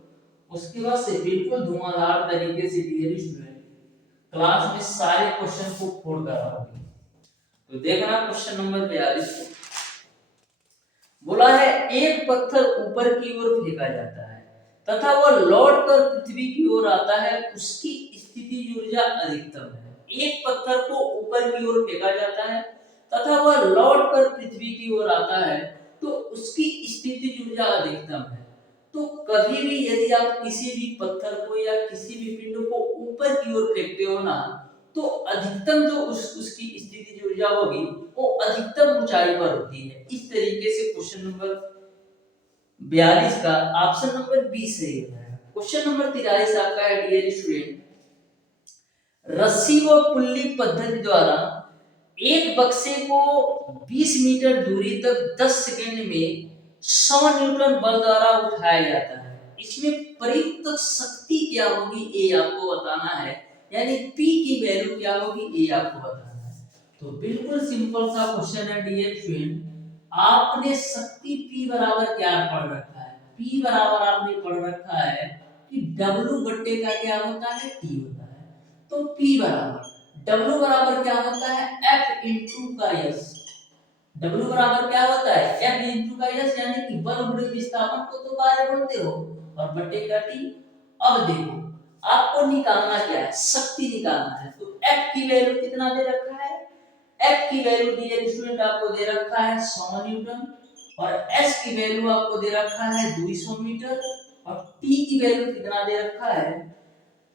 उसके बाद से बिल्कुल धुआंधार तरीके से डियर स्टूडेंट क्लास में सारे क्वेश्चन को खोल कर आओगे। तो देखना क्वेश्चन नंबर 42 को बोला है एक पत्थर ऊपर की ओर फेंका जाता है तथा वह लौट कर पृथ्वी की ओर आता है, उसकी स्थितिज ऊर्जा अधिकतम है। एक पत्थर को ऊपर की ओर फेंका जाता है तथा वह लौट कर पृथ्वी की ओर आता है तो उसकी स्थितिज ऊर्जा अधिकतम है। तो कभी भी यदि आप किसी भी पत्थर को या किसी भी पिंड को ऊपर की ओर फेंकते हो ना, तो अधिकतम जो उसकी स्थितिज ऊर्जा होगी वो अधिकतम ऊंचाई पर होती है। इस तरीके से क्वेश्चन नंबर 42 का ऑप्शन नंबर बी सही हो जाएगा। क्वेश्चन नंबर 43 आपका है डियर स्टूडेंट, रस्सी व पुल्ली पद्धति द्वारा एक बक्से को 20 मीटर दूरी तक 10 सेकंड में 100 न्यूटन बल द्वारा उठाया जाता है। इसमें प्रयुक्त शक्ति क्या होगी ये आपको बताना है, यानी P की वैल्यू क्या होगी ये आपको बताना है। तो बिल्कुल सिंपल सा क्वेश्चन है डियर स्टूडेंट, आपने शक्ति P बराबर क्या पढ़ रखा है? P बराबर आपने पढ़ रखा है कि W बट्टे का क्या होता है? T होता है। तो P बराबर W बराबर क्या होता है? F इंटू का S। W बराबर क्या होता है? F इंटू का S, यानी कि बल गुणे विस्थापन को तो कार्य बोलते हो और बटे का T। अब देखो आपको निकालना क्या है? शक्ति निकालना है। तो F की वैल्यू कितना दे रखा है? F की वैल्यू डियर स्टूडेंट आपको दे रखा है 100 न्यूटन और S की वैल्यू आपको दे रखा है 200 मीटर और T की वैल्यू कितना दे रखा है?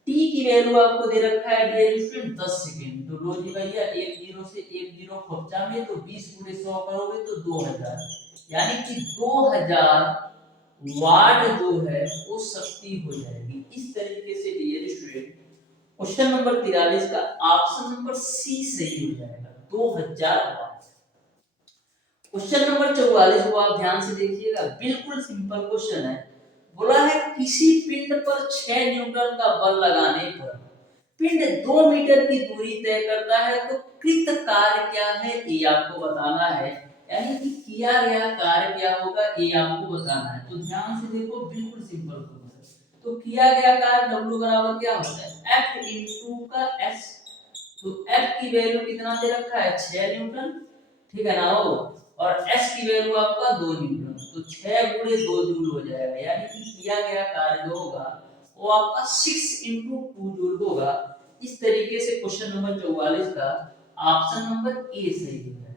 T की वैल्यू आपको दे रखा है डियर स्टूडेंट 10 सेकंड। तो लो जी भैया 10 से 10 खर्चा में तो 20 गुणे 100 करोगे तो 2000, यानी कि 2000 वाट जो है वो शक्ति हो जाएगी। इस तरीके से डियर स्टूडेंट क्वेश्चन नंबर 43 का ऑप्शन नंबर सी सही हो जाएगा, 2000 वाट। क्वेश्चन नंबर 44 को आप ध्यान से देखिएगा, बिल्कुल सिंपल क्वेश्चन है। बोला है किसी पिंड पर 6 न्यूटन का बल लगाने पर पिंड 2 मीटर की दूरी तय करता है, तो कृत कार्य क्या है ये आपको बताना है, यानी कि किया गया कार्य क्या होगा ये आपको बताना है। तो ध्यान से देखो, बिल्कुल सिंपल क्वेश्चन। तो किया गया कार्य W बराबर क्या होता है? F इंटू का S। तो F की वैल्यू कितना दे रखा है? 6 न्यूटन, ठीक है ना हो, और S की वैल्यू आपका 2 न्यूटन। तो 6 गुणे 2 जूल हो जाएगा, यानी कि किया गया कार्य जो होगा वो आपका 6 इंटू 2 जूल होगा। इस तरीके से क्वेश्चन नंबर 44 का ऑप्शन नंबर ए सही हो जाएगा।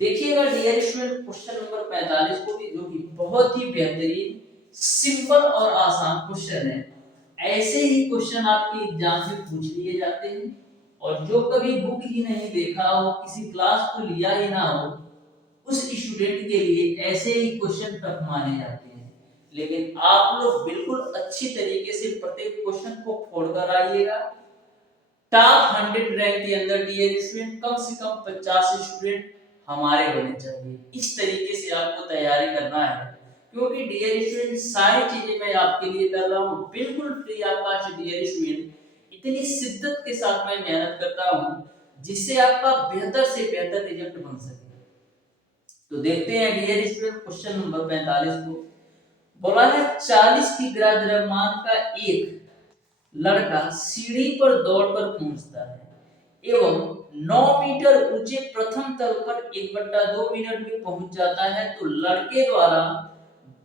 देखिएगा डियर स्टूडेंट क्वेश्चन नंबर 45 को भी, जो कि बहुत ही बेहतरीन सिंपल और आसान क्वेश्चन है। ऐसे ही क्वेश्चन आपके एग्जाम में पूछ लिए जाते हैं और जो कभी बुक ही नहीं देखा हो, किसी क्लास को लिया ही ना हो, उस स्टूडेंट के लिए ऐसे ही क्वेश्चन टफ माने जाते हैं। लेकिन आप लोग बिल्कुल अच्छी तरीके से प्रत्येक क्वेश्चन को फोड़कर आइएगा। टॉप 100 रैंक के अंदर डियर स्टूडेंट कम से कम 50 स्टूडेंट हमारे होने चाहिए। इस तरीके से आपको तैयारी करना है, क्योंकि डियर स्टूडेंट सारी चीजें मैं आपके लिए कर रहा हूँ बिल्कुल free of cost. Dear student इतनी शिद्दत के साथ मैं मेहनत करता हूँ जिससे आपका बेहतर से बेहतर रिजल्ट बन सके। तो देखते हैं डियर स्टूडेंट क्वेश्चन नंबर 45 को। बोला है 40 की ग्रा द्रव्यमान का एक लड़का सीढ़ी पर दौड़कर पहुंचता है एवं 9 मीटर ऊंचे प्रथम तल पर 1/2 मिनट में पहुंच जाता है, तो लड़के द्वारा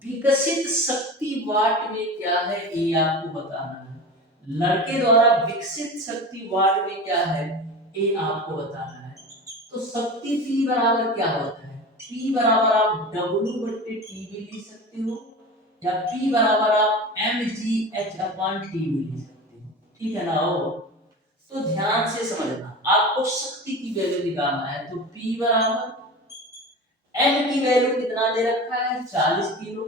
विकसित शक्ति वाट में क्या है ये आपको बताना है। लड़के द्वारा विकसित शक्ति वाट में क्या है ये आपको बताना है। तो शक्ति P बराबर क्या होता है? P बराबर आप W बट्टे T भी लिख सकते हो या P बराबर आप mgh/T भी लिख सकते हो, ठीक है ना हो। तो ध्यान से समझना, आपको शक्ति की वैल्यू निकालना है। तो P बराबर m की वैल्यू कितना दे रखा है? 40 किलो।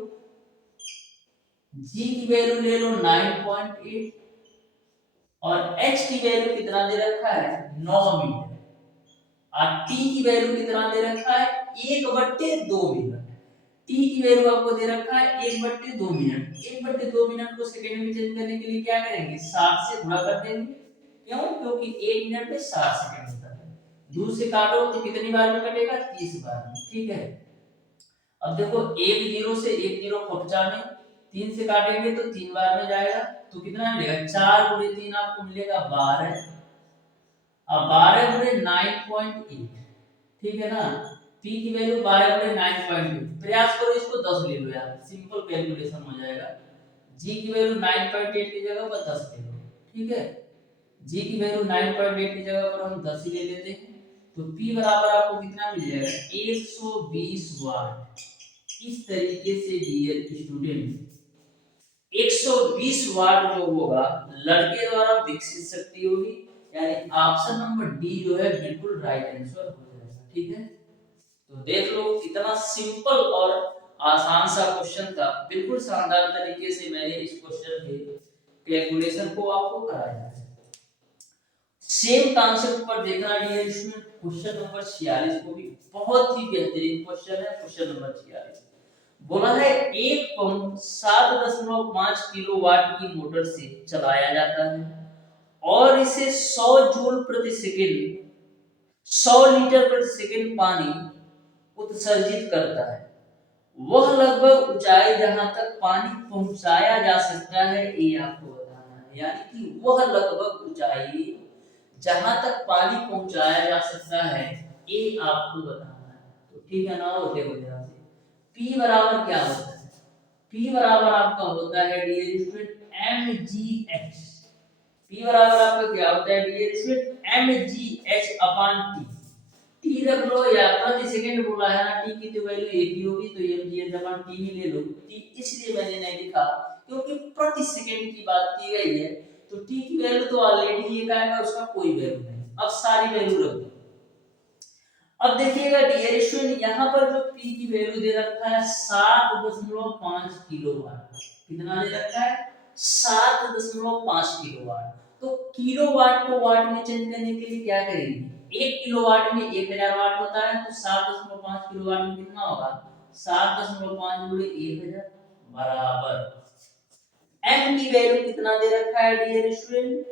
g की वैल्यू ले लो 9.8 और h की वैल्यू कितना दे रखा है? 9 मीटर और t की वैल्यू कितना दे रखा है? 1/2 मिनट। t की वैल्यू आपको दे रखा है 1/2 मिनट। 1/2 मिनट को सेकंड में चेंज करने के लिए क्या करेंगे? 60 से गुणा कर देंगे। क्यों? क्योंकि 1 मिनट में 60 सेकंड होता है। 2 से काटो तो कितनी बार में कटेगा? 30 बार में, ठीक है। अब देखो 1 0 से 1 0 कब्जा में 3 से काटेंगे तो 3 बार में जाएगा, तो कितना मिलेगा? 4 गुणे 3 आपको मिलेगा 12। अब 12 गुणे 9.8, ठीक है ना। p की वैल्यू 12 गुणे 9.8, प्रयास करो इसको 10 ले लो यार, सिंपल कैलकुलेशन हो जाएगा। g की वैल्यू 9.8 की जगह पर 10 ले लो, ठीक है। g की वैल्यू 9.8 की जगह पर हम 10 ही ले लेते हैं, तो p बराबर आपको कितना मिल जाएगा? 120 वाट। इस तरीके से डियर स्टूडेंट 120 वाट जो होगा लड़के द्वारा विकसित शक्ति होगी, यानी ऑप्शन नंबर डी जो है बिल्कुल राइट आंसर हो जाएगा। ठीक है, तो देख लो कितना सिंपल और आसान सा क्वेश्चन था। बिल्कुल शानदार तरीके से मैंने इस क्वेश्चन के कैलकुलेशन को आपको कराया है। सेम कॉन्सेप्ट पर देखना डियर स्टूडेंट, क्वेश्चन नंबर 46 को भी बहुत ही बेहतरीन क्वेश्चन है। क्वेश्चन नंबर 46 बोला है एक पंप 7.5 किलोवाट की मोटर से चलाया जाता है और इसे 100 जूल प्रति सेकंड 100 लीटर प्रति सेकंड पानी उत्सर्जित करता है। वह लगभग ऊंचाई जहां तक पानी पहुंचाया जा सकता है ये आपको बताना है। यानी कि वह लगभग ऊंचाई जहां तक पानी पहुंचाया जा सकता है ये आपको बताना है। तो ठीक है ना, हो देखो जरा से P बराबर क्या होता है? P बराबर आपका होता है डियर स्टूडेंट mgh। P बराबर आपका क्या होता है dear student mgh upon T। T रख लो या प्रति सेकंड बोला है ना, टी की तो वैल्यू एक ही होगी तो mgh अपॉन टी भी ले लो। टी इसलिए मैंने नहीं लिखा क्योंकि प्रति सेकंड की बात की गई है, तो टी की वैल्यू तो ऑलरेडी एक आएगा, उसका कोई वैल्यू नहीं। अब सारी वैल्यू रख दो। अब देखिएगा डियर स्टूडेंट यहाँ पर जो पी की वैल्यू दे रखा है 7.5 किलोवाट। कितना दे रखा है? 7.5 किलोवाट। तो किलोवाट को वाट में चेंज करने के लिए क्या करेंगे? 1 किलोवाट में 1000 वाट होता है, तो 7.5 किलोवाट में कितना होगा? 7.5 गुणे 1000 बराबर m की वैल्यू कितना दे रखा है डियर स्टूडेंट?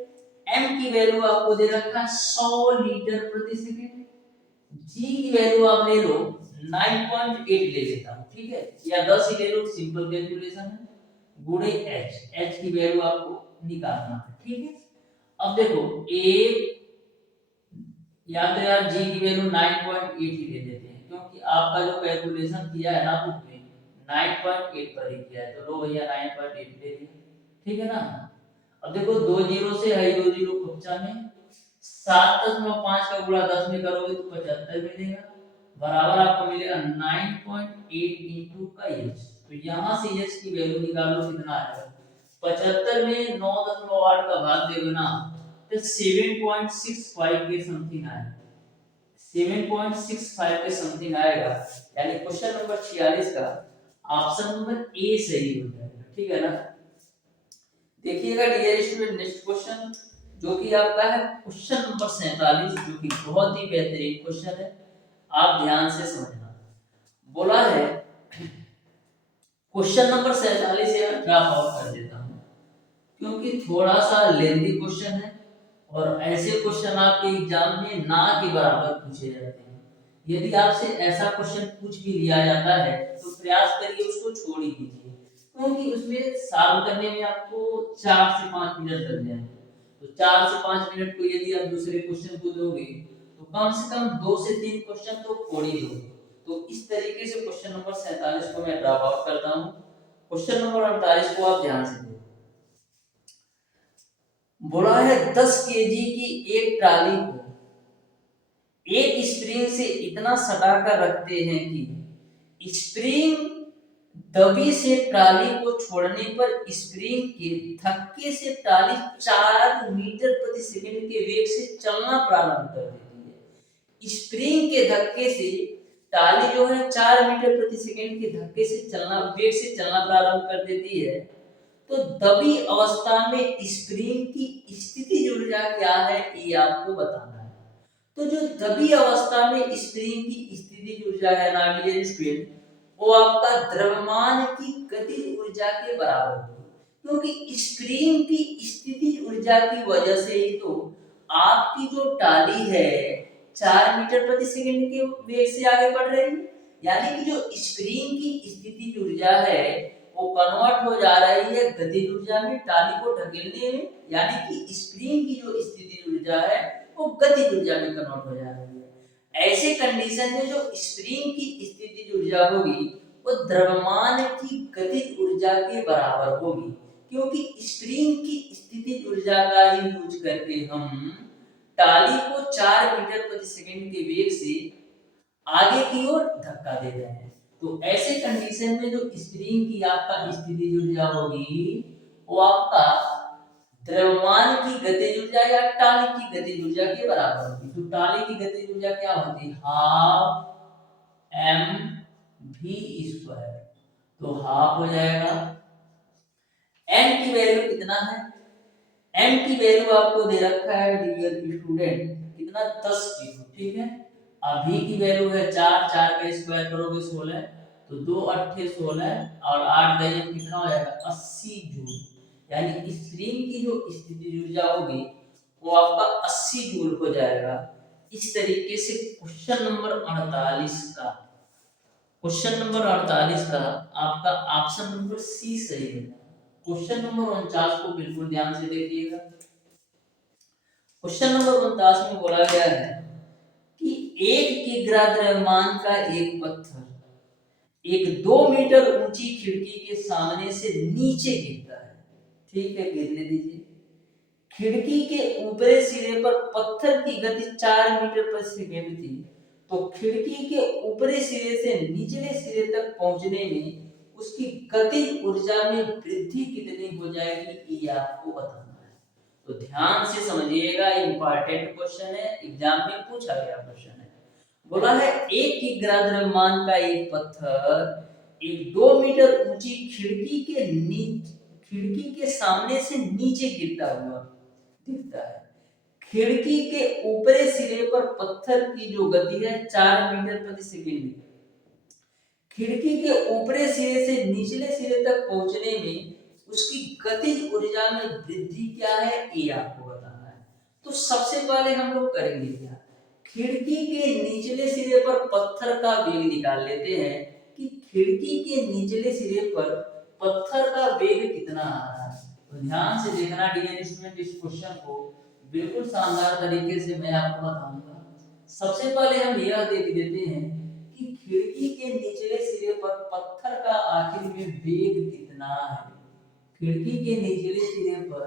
m की वैल्यू आपको दे रखा है 100 लीटर प्रति सेकंड। g की वैल्यू आप ले लो 9.8 ले लेता हूं, ठीक है, या 10 ही ले लो, सिंपल कैलकुलेशन है, गुणे h की वैल्यू आपको निकालना है। ठीक है, अब देखो a या तो यार g की वैल्यू 9.8 ही ले लेते हैं क्योंकि आपका जो कैलकुलेशन किया है ना बुक में 9.8 पर ही किया है, तो लो भैया 9.8 ले लिया। ठीक है ना, अब देखो दो जीरो से है, दो जीरो कच्चा में 7.5 का गुणा 10 में करोगे तो 75 मिलेगा, बराबर आपको मिलेगा 9.8 इंटू का h। तो यहाँ से h की वैल्यू निकालो कितना आएगा? 75 में 9.8 का भाग देगा ना तो 7.65 के समथिंग आएगा, 7.65 के समथिंग आएगा। यानी क्वेश्चन नंबर 46 का ऑप्शन नंबर ए सही हो जाएगा। ठीक है ना, देखिएगा डियर स्टूडेंट नेक्स्ट क्वेश्चन जो कि आपका है क्वेश्चन नंबर 47, जो कि बहुत ही बेहतरीन क्वेश्चन है, आप ध्यान से समझना। बोला है क्वेश्चन नंबर 47 से मैं ड्रॉप आउट कर देता हूं क्योंकि थोड़ा सा लेंथी क्वेश्चन है और ऐसे क्वेश्चन आपके एग्जाम में ना के बराबर पूछे जाते हैं। यदि आपसे ऐसा क्वेश्चन पूछ भी लिया जाता है तो प्रयास करिए उसको छोड़ ही दीजिए, क्योंकि उसमें सॉल्व करने में आपको 4 से 5 मिनट लग जाएंगे। तो 4 से 5 मिनट को यदि आप दूसरे क्वेश्चन को दोगे तो कम से कम 2 से 3 क्वेश्चन तो छोड़ ही दोगे। तो इस तरीके से क्वेश्चन नंबर 47 को मैं ड्रॉप आउट करता हूं। क्वेश्चन नंबर 48 को आप ध्यान से देखो। बोला है 10 केजी की एक ट्राली को एक स्प्रिंग से इतना सटा कर रखते हैं कि स्प्रिंग दबी से ट्राली को छोड़ने पर स्प्रिंग के धक्के से ट्राली 4 मीटर प्रति सेकंड के वेग से चलना प्रारंभ कर देती है। स्प्रिंग के धक्के से ट्राली जो है 4 मीटर प्रति सेकंड के धक्के से चलना वेग से चलना प्रारंभ कर देती है, तो दबी अवस्था में स्प्रिंग की स्थितिज ऊर्जा क्या है ये आपको बताना है। तो जो दबी अवस्था में स्प्रिंग की स्थितिज ऊर्जा है ना डियर स्टूडेंट, वो आपका द्रव्यमान की गतिज ऊर्जा के बराबर होगी, क्योंकि स्प्रिंग की स्थितिज ऊर्जा की वजह से ही तो आपकी जो टाली है 4 मीटर प्रति सेकंड के वेग से आगे बढ़ रही है। यानी कि जो स्प्रिंग की स्थितिज ऊर्जा है वो कन्वर्ट हो जा रही है गतिज ऊर्जा में टाली को ढकेलने में, यानी कि स्प्रिंग की जो स्थितिज ऊर्जा है वो गतिज ऊर्जा में कन्वर्ट हो जा रही है। ऐसे कंडीशन में जो स्प्रिंग की स्थितिज ऊर्जा होगी वो द्रव्यमान की गतिज ऊर्जा के बराबर होगी, क्योंकि स्प्रिंग की स्थितिज ऊर्जा का ही यूज करके हम टाली को 4 मीटर प्रति सेकंड के वेग से आगे की ओर धक्का दे रहे हैं। तो ऐसे कंडीशन में जो स्प्रिंग की आपका स्थितिज ऊर्जा होगी वो आपका द्रव्यमान की गतिज ऊर्जा या टाली की गतिज ऊर्जा के बराबर होती है। तो टाली की गतिज ऊर्जा क्या होती है? Half M V square. तो हाफ हो जाएगा, एम की वैल्यू कितना है? एम की वैल्यू आपको दे रखा है डियर स्टूडेंट कितना, 10 किलो, ठीक है। अभी की वैल्यू है 4, 4 का स्क्वायर करोगे 16, तो 2 अट्ठे 16 और 8 दही कितना हो जाएगा? 80 जूल। यानी इस रिंग की जो स्थितिज ऊर्जा होगी वो आपका 80 जूल हो जाएगा। इस तरीके से क्वेश्चन नंबर 48 का, क्वेश्चन नंबर 48 का आपका ऑप्शन नंबर सी सही है। क्वेश्चन नंबर 49 को बिल्कुल ध्यान से देखिएगा। क्वेश्चन नंबर 49 में बोला गया है कि 1 किग्रा द्रव्यमान का एक पत्थर एक 2 मीटर ऊंची खिड़की के सामने से नीचे गिरता है। ठीक है, गिरने दीजिए। खिड़की के ऊपरी सिरे पर पत्थर की गति 4 मीटर प्रति सेकंड थी, तो खिड़की के ऊपरी सिरे से निचले सिरे तक पहुंचने में उसकी गतिज ऊर्जा में वृद्धि कितनी हो जाएगी, ये आपको बताना है। तो ध्यान से समझिएगा, इंपॉर्टेंट क्वेश्चन है, एग्जाम में पूछा गया क्वेश्चन है। बोला है 1 किग्रा द्रव्यमान का एक पत्थर एक 2 मीटर ऊंची खिड़की के सामने से नीचे गिरता हुआ दिखता है। खिड़की के ऊपरी सिरे पर पत्थर की जो गति है 4 मीटर प्रति सेकंड। खिड़की के ऊपरी सिरे से निचले सिरे तक पहुंचने में उसकी गतिज ऊर्जा में वृद्धि क्या है, ये आपको बताना है। तो सबसे पहले हम लोग करेंगे क्या, खिड़की के निचले सिरे पर पत्थर का वेग निकाल लेते हैं कि खिड़की के निचले सिरे पर पत्थर का वेग कितना आ रहा है। तो ध्यान से देखना डियर स्टूडेंट, इस क्वेश्चन को बिल्कुल शानदार तरीके से मैं आपको बताऊंगा। सबसे पहले हम यह देख लेते हैं कि खिड़की के निचले सिरे पर पत्थर का आखिर में वेग कितना है। खिड़की के निचले सिरे पर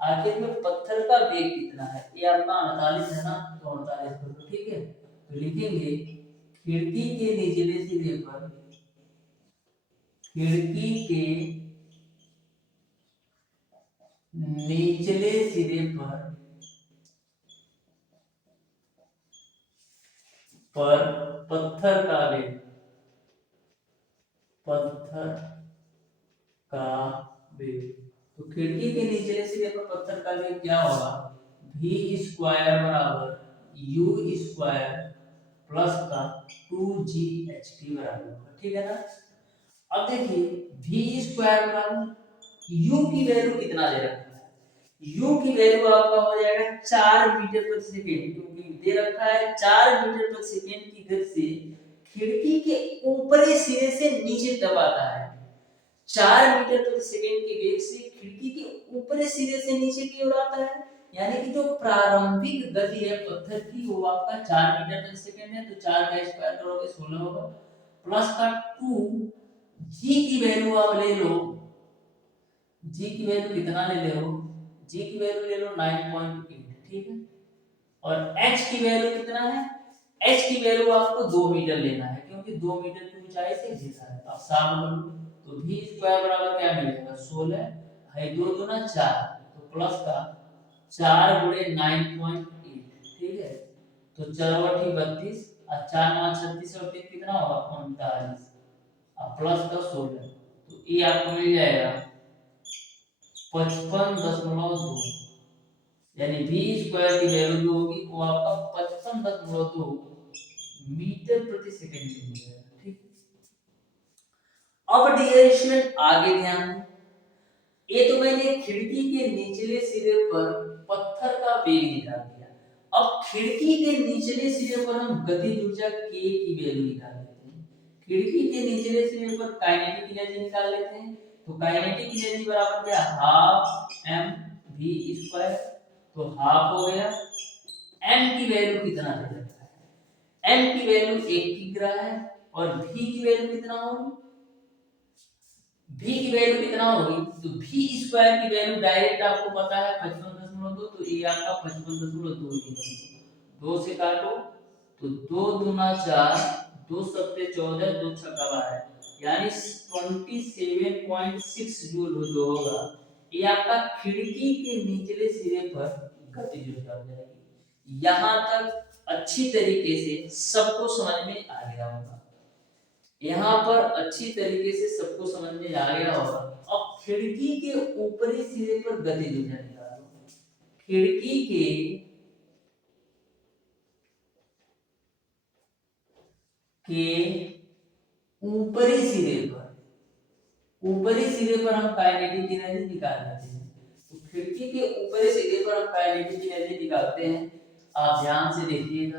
आखिर में पत्थर का वेग कितना है, ये आपका 48 है ना, तो 48 कर दो, ठीक है। तो लिखेंगे खिड़की के निचले सिरे पर, खिड़की के निचले सिरे पर पत्थर का वेग, पत्थर का वेग। तो खिड़की के निचले सिरे पर पत्थर का वेग क्या होगा, v स्क्वायर बराबर u स्क्वायर प्लस का 2ght बराबर होगा, ठीक है ना। अब देखिए v स्क्वायर बराबर u की वैल्यू कितना दे रखा है, u की वैल्यू आपका हो जाएगा 4 मीटर प्रति सेकंड, क्योंकि दे रखा है 4 मीटर प्रति सेकंड की गति से खिड़की के ऊपरी सिरे से नीचे तब आता है। 4 मीटर प्रति सेकंड के वेग से खिड़की के ऊपरी सिरे से नीचे की ओर आता है, यानी कि जो प्रारंभिक गति है पत्थर की वो आपका 4 मीटर प्रति सेकंड है। तो 4 का स्क्वायर करोगे 16 होगा, प्लस का 2 जी की वैल्यू आप ले लो, जी की वैल्यू कितना ले लो, जी की वैल्यू ले लो 9.8, ठीक है। और h की वैल्यू कितना है, h की वैल्यू आपको 2 मीटर लेना है, क्योंकि 2 मीटर की ऊंचाई से घिसा है। अब साम कर लो, तो v स्क्वायर बराबर क्या मिलेगा, 16 है 2 दूना 4, तो प्लस का 4 गुणे 9.8, ठीक है। तो 4 बटी 32 और 4 9 36 और 3 कितना होगा 39 और प्लस का 16, तो ये आपको मिल जाएगा 55.2, यानी v स्क्वायर की वैल्यू जो होगी वो आपका 55.2 मीटर प्रति सेकंड की हो जाएगा, ठीक। अब डियर स्टूडेंट आगे ध्यान, ये तो मैंने खिड़की के निचले सिरे पर पत्थर का वेग निकाल दिया। अब खिड़की के निचले सिरे पर हम गतिज ऊर्जा k की वैल्यू निकाल लेते हैं। खिड़की के निचले सिरे पर काइनेटिक एनर्जी निकाल लेते हैं। तो काइनेटिक एनर्जी बराबर क्या, हाफ m v स्क्वायर, तो हाफ हो गया। m की वैल्यू कितना दे रखा है, m की वैल्यू 1 किग्रा है और v की वैल्यू कितना होगी, v की वैल्यू कितना होगी, तो v स्क्वायर की वैल्यू डायरेक्ट आपको पता है 55.2, तो ये आपका 55.2 ही बन, 2 से काटो तो 2 दूना 4, 2 सत्ते 14, 2 छक्का 12, यानी 27.6 जूल जो होगा ये आपका खिड़की के निचले सिरे पर गतिज ऊर्जा हो जाएगी। यहां तक अच्छी तरीके से सबको समझ में आ गया होगा। यहाँ पर अच्छी तरीके से सबको समझ में आ गया होगा। अब खिड़की के ऊपरी सिरे पर गतिज ऊर्जा निकालो। खिड़की के ऊपरी सिरे पर हम काइनेटिक एनर्जी निकाल लेते हैं। तो खिड़की के ऊपरी सिरे पर हम काइनेटिक एनर्जी निकालते हैं। आप ध्यान से देखिएगा।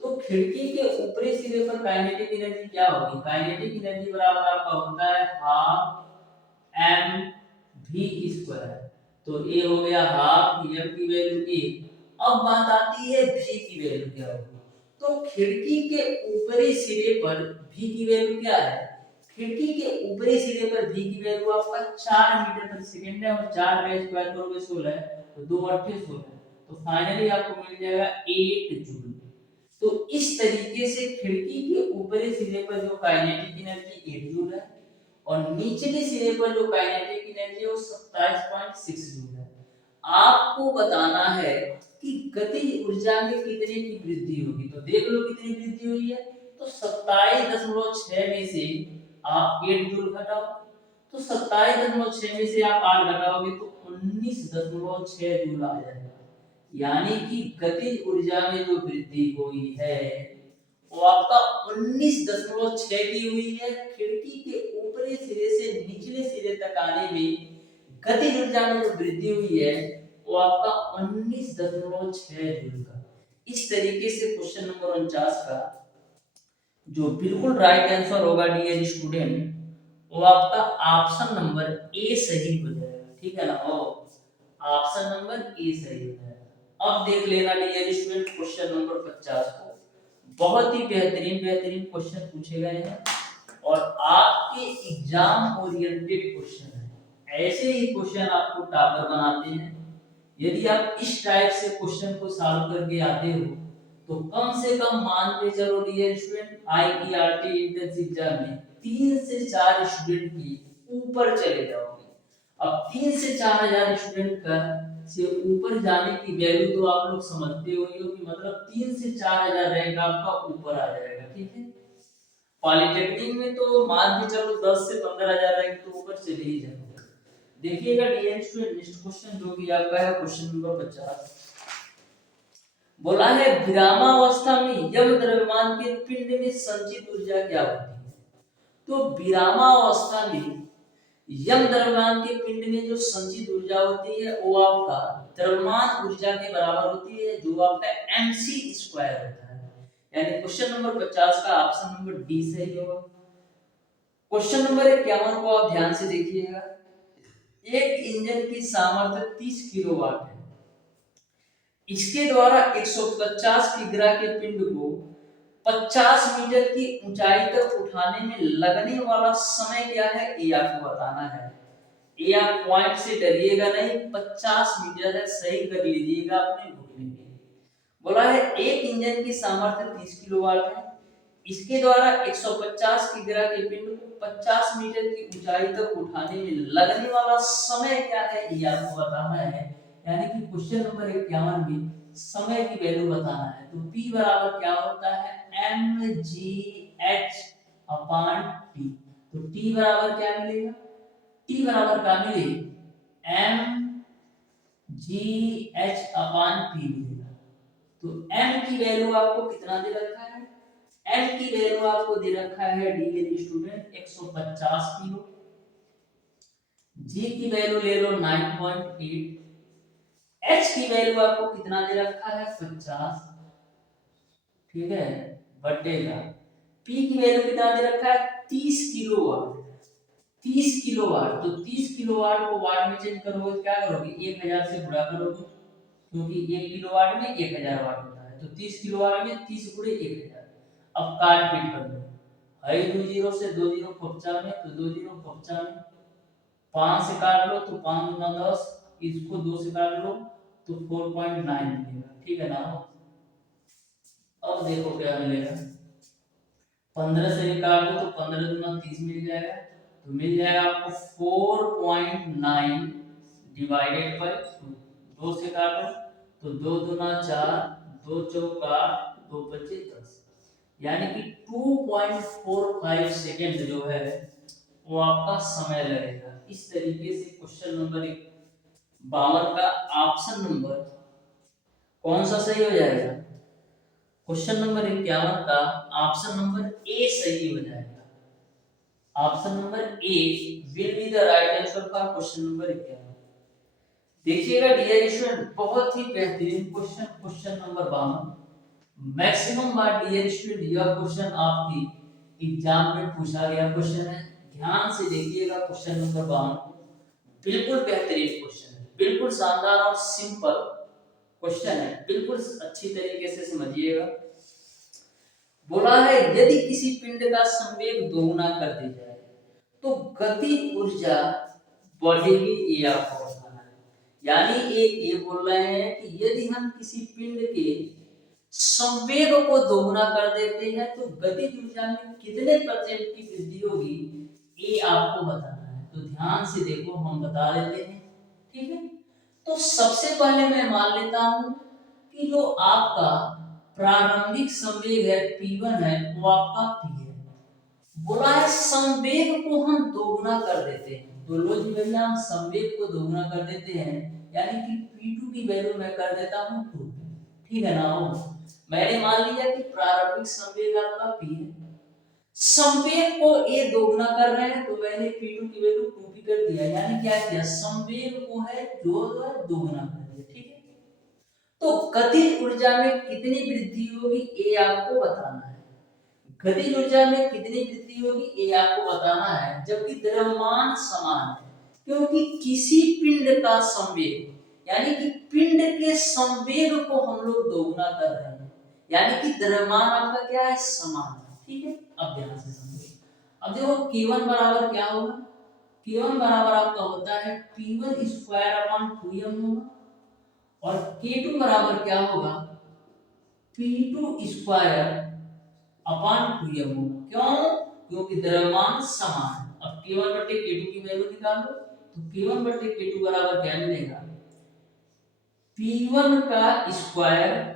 तो खिड़की के ऊपरी सिरे पर काइनेटिक एनर्जी क्या होगी? काइनेटिक एनर्जी बराबर आपका होता है हाफ एम वी स्क्वायर। तो ए हो गया हाफ, एम की वैल्यू ए। अब बात आती है भी की वैल्यू क्या होगी। तो खिड़की के ऊपरी सिरे पर भी की वैल्यू क्या है? खिड़की के ऊपरी सिरे पर भी की वैल्यू आपका 4 मीटर प्रति सेकंड है, और 4 का स्क्वायर करोगे 16 है, तो 2 8 16। तो फाइनली आपको मिल जाएगा 8 जूल। तो इस तरीके से खिड़की के ऊपरी सिरे पर जो काइनेटिक एनर्जी 8 जूल है, और निचले सिरे पर जो काइनेटिक एनर्जी है वो 27.6 जूल है। आपको बताना है कि गतिज ऊर्जा में कितने की वृद्धि होगी। तो देख लो कितनी वृद्धि हुई है। तो 27.6 में से आप 8 जूल घटाओ, तो 27.6 में से आप 8 घटाओगे तो 19.6 जूल आ जाएगा। यानी कि गतिज ऊर्जा में जो वृद्धि हुई है वो आपका 19.6 की हुई है। खिड़की के ऊपरी सिरे से निचले सिरे तक आने में गतिज ऊर्जा में जो वृद्धि हुई है वो आपका 19.6 जूल का। इस तरीके से क्वेश्चन नंबर 49 का जो बिल्कुल राइट आंसर होगा डियर स्टूडेंट, वो आपका ऑप्शन नंबर ए सही हो जाएगा। ठीक है ना? ऑप्शन नंबर ए सही हो जाएगा। अब देख लेना डियर स्टूडेंट क्वेश्चन नंबर 50 को। बहुत ही बेहतरीन क्वेश्चन पूछे गए हैं और आपके एग्जाम ओरिएंटेड क्वेश्चन है। ऐसे ही क्वेश्चन आपको टॉपर बनाते हैं। यदि आप इस टाइप से क्वेश्चन को सॉल्व करके आते हो तो कम से कम मान के चलो dear student, IERT entrance exam में 3 से 4 स्टूडेंट की ऊपर चले जाओगे। अब 3 से 4,000 स्टूडेंट का से ऊपर जाने की वैल्यू तो आप लोग समझते हो कि मतलब 3 से 4,000 रैंक आपका ऊपर आ जाएगा। ठीक है? पॉलिटेक्निक में तो मान के चलो 10 से 15,000 रैंक तो ऊपर चले ही जाएगा। देखिएगा डियर स्टूडेंट नेक्स्ट क्वेश्चन जो कि आपका है क्वेश्चन नंबर 50। बोला है विरामावस्था में यम द्रव्यमान के पिंड में संचित ऊर्जा क्या होती है? तो विरामावस्था में यम द्रव्यमान के पिंड में जो संचित ऊर्जा होती है वो आपका द्रव्यमान ऊर्जा के बराबर होती है, जो आपका mc² होता है। यानी क्वेश्चन नंबर 50 का ऑप्शन नंबर डी सही होगा। क्वेश्चन नंबर 51 को आप ध्यान से देखिएगा। एक इंजन की सामर्थ्य 30 किलोवाट है। इसके द्वारा 150 किग्रा के पिंड को 50 मीटर की ऊंचाई तक उठाने में लगने वाला समय क्या है, ये आपको बताना है। ये आप पॉइंट से डरिएगा नहीं, 50 मीटर है, सही कर लीजिएगा अपने घुटने में। बोला है एक इंजन की सामर्थ्य 30 किलोवाट है। इसके द्वारा 150 किग्रा के पिंड को 50 मीटर की ऊंचाई तक उठाने में लगने वाला समय क्या है, ये आपको बताना है। यानी कि क्वेश्चन नंबर 51 में समय की वैल्यू बताना है। तो P बराबर क्या होता है, mgh अपॉन T। तो T बराबर क्या मिलेगा, T बराबर क्या मिलेगा, mgh अपॉन P मिलेगा। तो m की वैल्यू आपको कितना दे रखा है, m की वैल्यू आपको दे रखा है डियर स्टूडेंट 150 किलो। g की वैल्यू ले लो 9.8। h की वैल्यू आपको कितना दे रखा है 50, ठीक है, बटे का। p की वैल्यू कितना दे रखा है 30 किलोवाट। 30 किलोवाट, तो 30 किलोवाट को वाट में चेंज करोगे क्या करोगे, 1000 से गुणा करोगे, क्योंकि 1 किलोवाट में 1000 वाट होता है। तो 30 किलोवाट में 30 गुणे 1000। अब काट पीट कर लो, है 2 जीरो से 2 जीरो 95, तो 2 जीरो 95, 5 से काट लो तो 5 गुना 10, इसको 2 से काट लो तो 4.9 मिलेगा। ठीक है ना? अब देखो क्या मिलेगा, 15 से काट दो तो 15 गुना 30 मिल जाएगा। तो मिल जाएगा आपको 4.9 डिवाइडेड बाय 2 से काटो तो 2 दूना 4, 2 चौका 2 पच्चे 10, यानी कि 2.45 सेकेंड जो है वो आपका समय लगेगा। इस तरीके से क्वेश्चन नंबर 52 का ऑप्शन नंबर कौन सा सही हो जाएगा? क्वेश्चन नंबर 51 का ऑप्शन नंबर ए सही हो जाएगा। Option number A will be the right answer for question number 51। देखिएगा डियर स्टूडेंट, बहुत ही बेहतरीन क्वेश्चन, क्वेश्चन नंबर 52। मैक्सिमम बार डियर स्टूडेंट यह क्वेश्चन आपकी एग्जाम में पूछा गया क्वेश्चन है। ध्यान से देखिएगा क्वेश्चन नंबर 52, बिल्कुल बेहतरीन क्वेश्चन है, बिल्कुल शानदार और सिंपल क्वेश्चन है, बिल्कुल अच्छी तरीके से समझिएगा। बोला है यदि किसी पिंड का संवेग दोगुना कर दिया जाए तो गति ऊर्जा बढ़ेगी, ये आपको बताना है। यानी ये बोल रहे हैं कि यदि हम किसी पिंड के संवेग को दोगुना कर देते हैं तो गतिज ऊर्जा में कितने परसेंट की वृद्धि होगी, ये आपको बताना है। तो ध्यान से देखो, हम बता देते हैं, ठीक है। तो सबसे पहले मैं मान लेता हूं कि जो आपका प्रारंभिक संवेग है P1 है, वो आपका P है। बोला है संवेग को हम दोगुना कर देते हैं, तो लो जी भैया हम संवेग को दोगुना कर देते हैं, यानी कि P2 की वैल्यू मैं कर देता हूं 2, ठीक है ना। मैंने मान लिया कि प्रारंभिक संवेग आपका P है, संवेग को A दोगुना कर रहे हैं तो मैंने P2 की वैल्यू 2P कर दिया, यानी क्या किया, संवेग को है जो दोगुना कर दिया, ठीक है। तो गतिज ऊर्जा में कितनी वृद्धि होगी ये आपको बताना है। गतिज ऊर्जा में कितनी वृद्धि होगी ये आपको बताना है, जबकि द्रव्यमान समान है, क्योंकि किसी पिंड का संवेग यानी कि पिंड के संवेग को हम लोग दोगुना कर रहे हैं, यानी कि द्रव्यमान आपका क्या है, समान है, ठीक है। अब ध्यान से समझो, अब देखो K1 बराबर क्या होगा, K1 बराबर आपका होता है P1 स्क्वायर अपॉन 2m होगा, और K2 बराबर क्या होगा, P2 स्क्वायर अपॉन 2m होगा। क्यों? क्योंकि द्रव्यमान समान है। अब K1 बटे K2 की वैल्यू निकालो, तो K1 बटे K2 बराबर क्या मिलेगा, P1 का स्क्वायर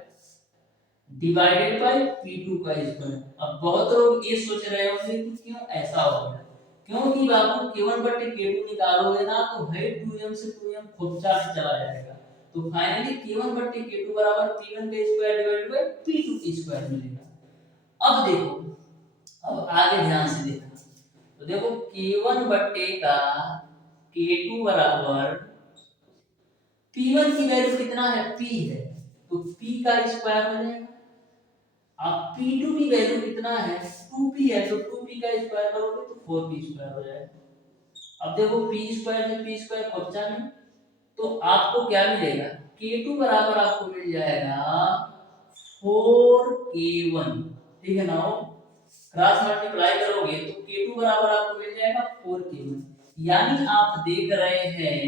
डिवाइडेड बाय P2 का स्क्वायर। अब बहुत लोग ये सोच रहे होंगे कि क्यों ऐसा हो गया, क्योंकि बाबू K1 बटे K2 निकालोगे ना तो है 2m से 2m खुपचा में चला जाएगा, तो फाइनली K1 बटे K2 बराबर P1 का स्क्वायर डिवाइडेड बाय P2 का स्क्वायर मिलेगा। अब देखो, अब आगे ध्यान से देखना, तो देखो K1 बटे का K2 बराबर P1 की वैल्यू कितना है, P है, तो P का स्क्वायर हो जाएगा। अब P2 की वैल्यू कितना है, 2P है, तो 2P का स्क्वायर करोगे तो 4P स्क्वायर हो जाएगा। अब देखो P स्क्वायर में P स्क्वायर कब्जा में, तो आपको क्या मिलेगा, K2 बराबर आपको मिल जाएगा 4K1, ठीक है ना। क्रॉस मल्टीप्लाई करोगे तो K2 बराबर आपको मिल जाएगा 4K1, यानी आप देख रहे हैं,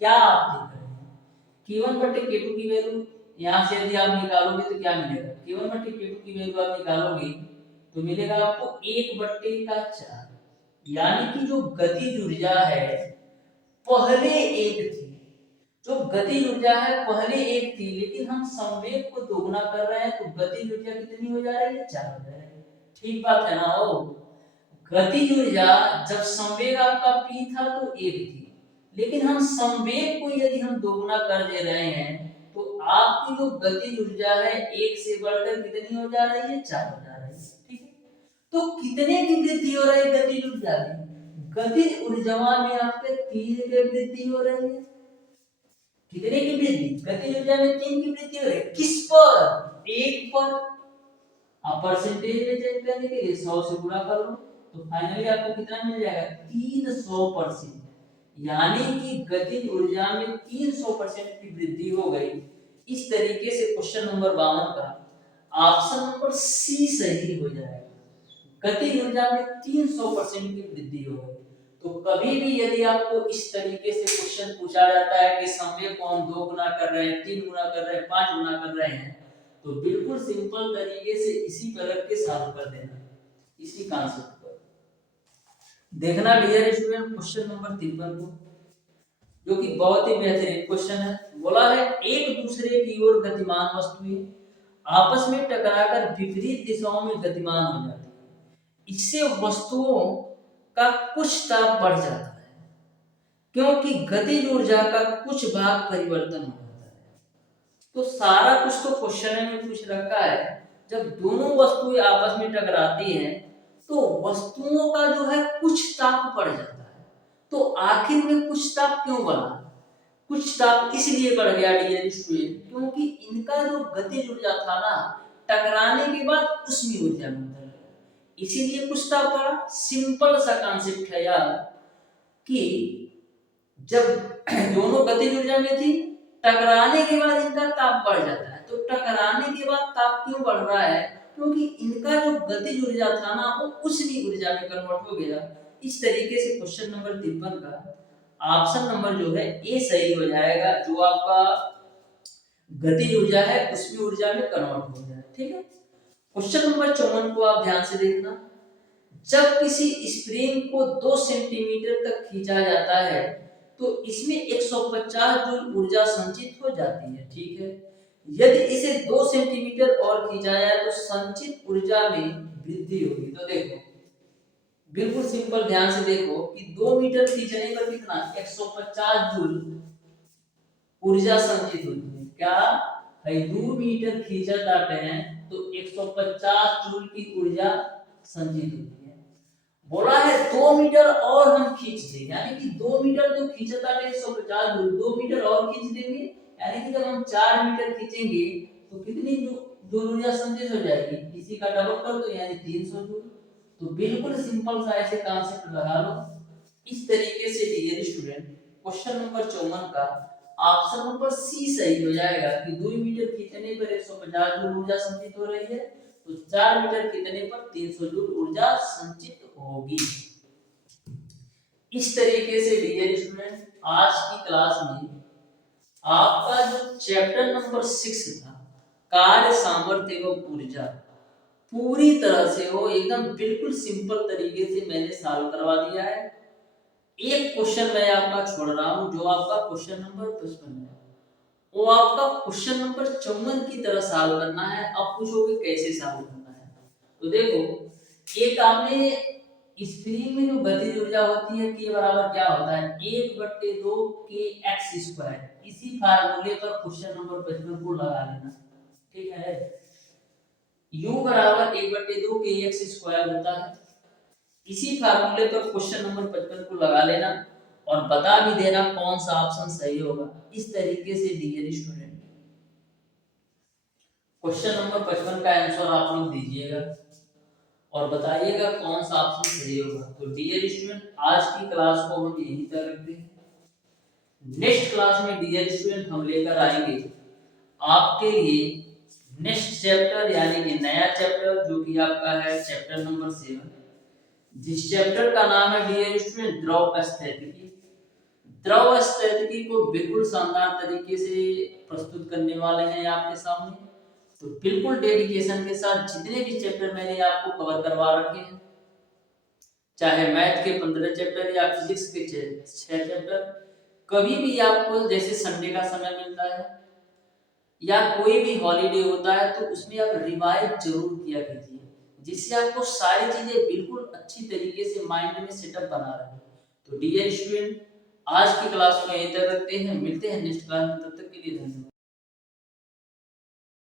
क्या आप देख रहे हैं, K1 बटे K2 की वैल्यू यहाँ से यदि आप निकालोगे तो क्या मिलेगा, K1 बटे K2 की वैल्यू आप निकालोगे तो मिलेगा आपको 1 बटे का 4, यानी कि जो गतिज ऊर्जा है पहले एक थी, जो गतिज ऊर्जा है पहले एक थी, लेकिन हम संवेग को दोगुना कर रहे हैं तो गतिज ऊर्जा कितनी हो जा रही है, 4 हो जा रही है, ठीक बात है ना। हो गतिज ऊर्जा जब संवेग आपका P था तो 1 थी, लेकिन हम संवेग को यदि हम दोगुना कर दे रहे हैं तो आपकी जो गतिज ऊर्जा है 1 से बढ़कर कितनी हो जा रही है, 4 हो जा रही है, ठीक है। तो कितने की वृद्धि हो रही है गतिज ऊर्जा की, गतिज ऊर्जा में आपके 3 की वृद्धि हो रही है। कितने की वृद्धि, गतिज ऊर्जा में 3 की वृद्धि हो रही है, किस पर, 1 पर। आप परसेंटेज में चेंज करने के लिए 100 से गुणा कर लो तो फाइनली आपको कितना मिल जाएगा, 300%, यानी कि गतिज ऊर्जा में 300% की वृद्धि हो गई। इस तरीके से क्वेश्चन नंबर 52 का ऑप्शन नंबर सी सही हो जाएगा, गतिज ऊर्जा में 300% की वृद्धि हो गई। तो कभी भी यदि आपको इस तरीके से क्वेश्चन पूछा जाता है कि संवेग को हम 2 गुना कर रहे हैं, 3 गुना कर रहे हैं, 5 गुना कर रहे हैं, तो बिल्कुल सिंपल तरीके से इसी पर रख के सॉल्व कर देना, इसी कॉन्सेप्ट पर देखना डियर स्टूडेंट। क्वेश्चन नंबर 53 को जो कि बहुत ही बेहतरीन क्वेश्चन है। बोला है एक दूसरे की ओर गतिमान वस्तुएं आपस में टकराकर विपरीत दिशाओं में गतिमान हो जाती है, इससे वस्तुओं का कुछ ताप बढ़ जाता है क्योंकि गतिज ऊर्जा का कुछ भाग परिवर्तन हो जाता है। तो सारा कुछ तो क्वेश्चन में पूछ रखा है, जब दोनों वस्तुएं आपस में टकराती हैं तो वस्तुओं का जो है कुछ ताप बढ़ जाता है। तो आखिर में कुछ ताप क्यों बना? कुछ ताप इसलिए बढ़ गया डियर स्टूडेंट क्योंकि इनका जो गतिज ऊर्जा था ना, टकराने के बाद उसमें ऊर्जा में बदल गया, इसीलिए कुछ ताप बढ़ा। सिंपल सा कॉन्सेप्ट है यार कि जब दोनों गतिज ऊर्जा में थी, टकराने के बाद इनका ताप बढ़ जाता है। तो टकराने के बाद ताप क्यों बढ़ रहा है? क्योंकि इनका जो गतिज ऊर्जा था ना वो उष्मीय ऊर्जा में कन्वर्ट हो गया। इस तरीके से क्वेश्चन नंबर 53 का ऑप्शन नंबर जो है ए सही हो जाएगा, जो आपका गतिज ऊर्जा है उष्मीय ऊर्जा में कन्वर्ट हो गया। ठीक है, क्वेश्चन नंबर 54 को आप ध्यान से देखना। जब किसी स्प्रिंग को 2 सेंटीमीटर तक खींचा जाता है तो इसमें 150 जूल ऊर्जा संचित हो जाती है। ठीक है, यदि इसे 2 सेंटीमीटर और खींचा जाए तो संचित ऊर्जा में वृद्धि होगी। तो देखो बिल्कुल सिंपल, ध्यान से देखो कि 2 मीटर खींचने पर कितना 150 जूल ऊर्जा संचित होती है। क्या भाई 2 मीटर खींचा जाते हैं तो 150 जूल की ऊर्जा संचित होती है। बोला है 2 मीटर और हम खींच देंगे, यानी कि 2 मीटर जो खींचा था 150 जूल, 2 मीटर और खींच देंगे, यानी कि जब हम 4 मीटर खींचेंगे तो कितनी जूल ऊर्जा संचित हो जाएगी, इसी का डबल कर दो यानी 300 जूल। तो बिल्कुल सिंपल सा ऐसे कॉन्सेप्ट लगा लो। इस तरीके से डियर स्टूडेंट क्वेश्चन नंबर 54 का ऑप्शन नंबर सी सही हो जाएगा कि 2 मीटर खींचने पर 150 जूल ऊर्जा संचित हो रही है, तो 4 मीटर खींचने पर 300 जूल ऊर्जा संचित होगी। इस तरीके से डियर स्टूडेंट आज की क्लास में आपका जो चैप्टर नंबर 6 था कार्य सामर्थ्य एवं ऊर्जा पूरी तरह से हो एकदम बिल्कुल सिंपल तरीके से मैंने सॉल्व करवा दिया है। एक क्वेश्चन मैं आपका छोड़ रहा हूं जो आपका क्वेश्चन नंबर 55 है, वो आपका क्वेश्चन नंबर 54 की तरह सॉल्व करना है। अब पूछोगे कैसे सॉल्व करना है, तो देखो एक आपने स्प्रिंग में जो गतिज ऊर्जा होती है के बराबर क्या होता है 1/2 के एक्स स्क्वायर, इसी फार्मूले पर क्वेश्चन नंबर 55 को लगा लेना। ठीक है, u बराबर 1/2 के एक्स स्क्वायर होता है, इसी फार्मूले पर क्वेश्चन नंबर 55 को लगा लेना और बता भी देना कौन सा ऑप्शन सही होगा। इस तरीके से डियर स्टूडेंट क्वेश्चन नंबर 55 का आंसर आप लोग दीजिएगा और बताइएगा कौन सा ऑप्शन सही होगा। तो डियर स्टूडेंट आज की क्लास को हम यहीं तक रखते हैं। नेक्स्ट क्लास में डियर स्टूडेंट हम लेकर आएंगे आपके लिए नेक्स्ट चैप्टर यानी कि नया चैप्टर जो कि आपका है चैप्टर नंबर 7, जिस चैप्टर का नाम है डियर स्टूडेंट द्रव स्थितिकी। द्रव स्थितिकी को बिल्कुल शानदार तरीके से प्रस्तुत करने वाले हैं आपके सामने। तो बिल्कुल डेडिकेशन के साथ जितने भी चैप्टर मैंने आपको कवर करवा रखे हैं, चाहे मैथ के 15 चैप्टर या फिजिक्स के 6 चैप्टर, कभी भी आपको जैसे संडे का समय मिलता है या कोई भी हॉलीडे होता है तो उसमें आप रिवाइज जरूर किया कीजिए, जिससे आपको सारी चीजें बिल्कुल अच्छी तरीके से माइंड में सेटअप बना रहे। तो डियर स्टूडेंट आज की क्लास को यहीं तक रखते हैं, मिलते हैं नेक्स्ट क्लास में, तब तक के लिए धन्यवाद।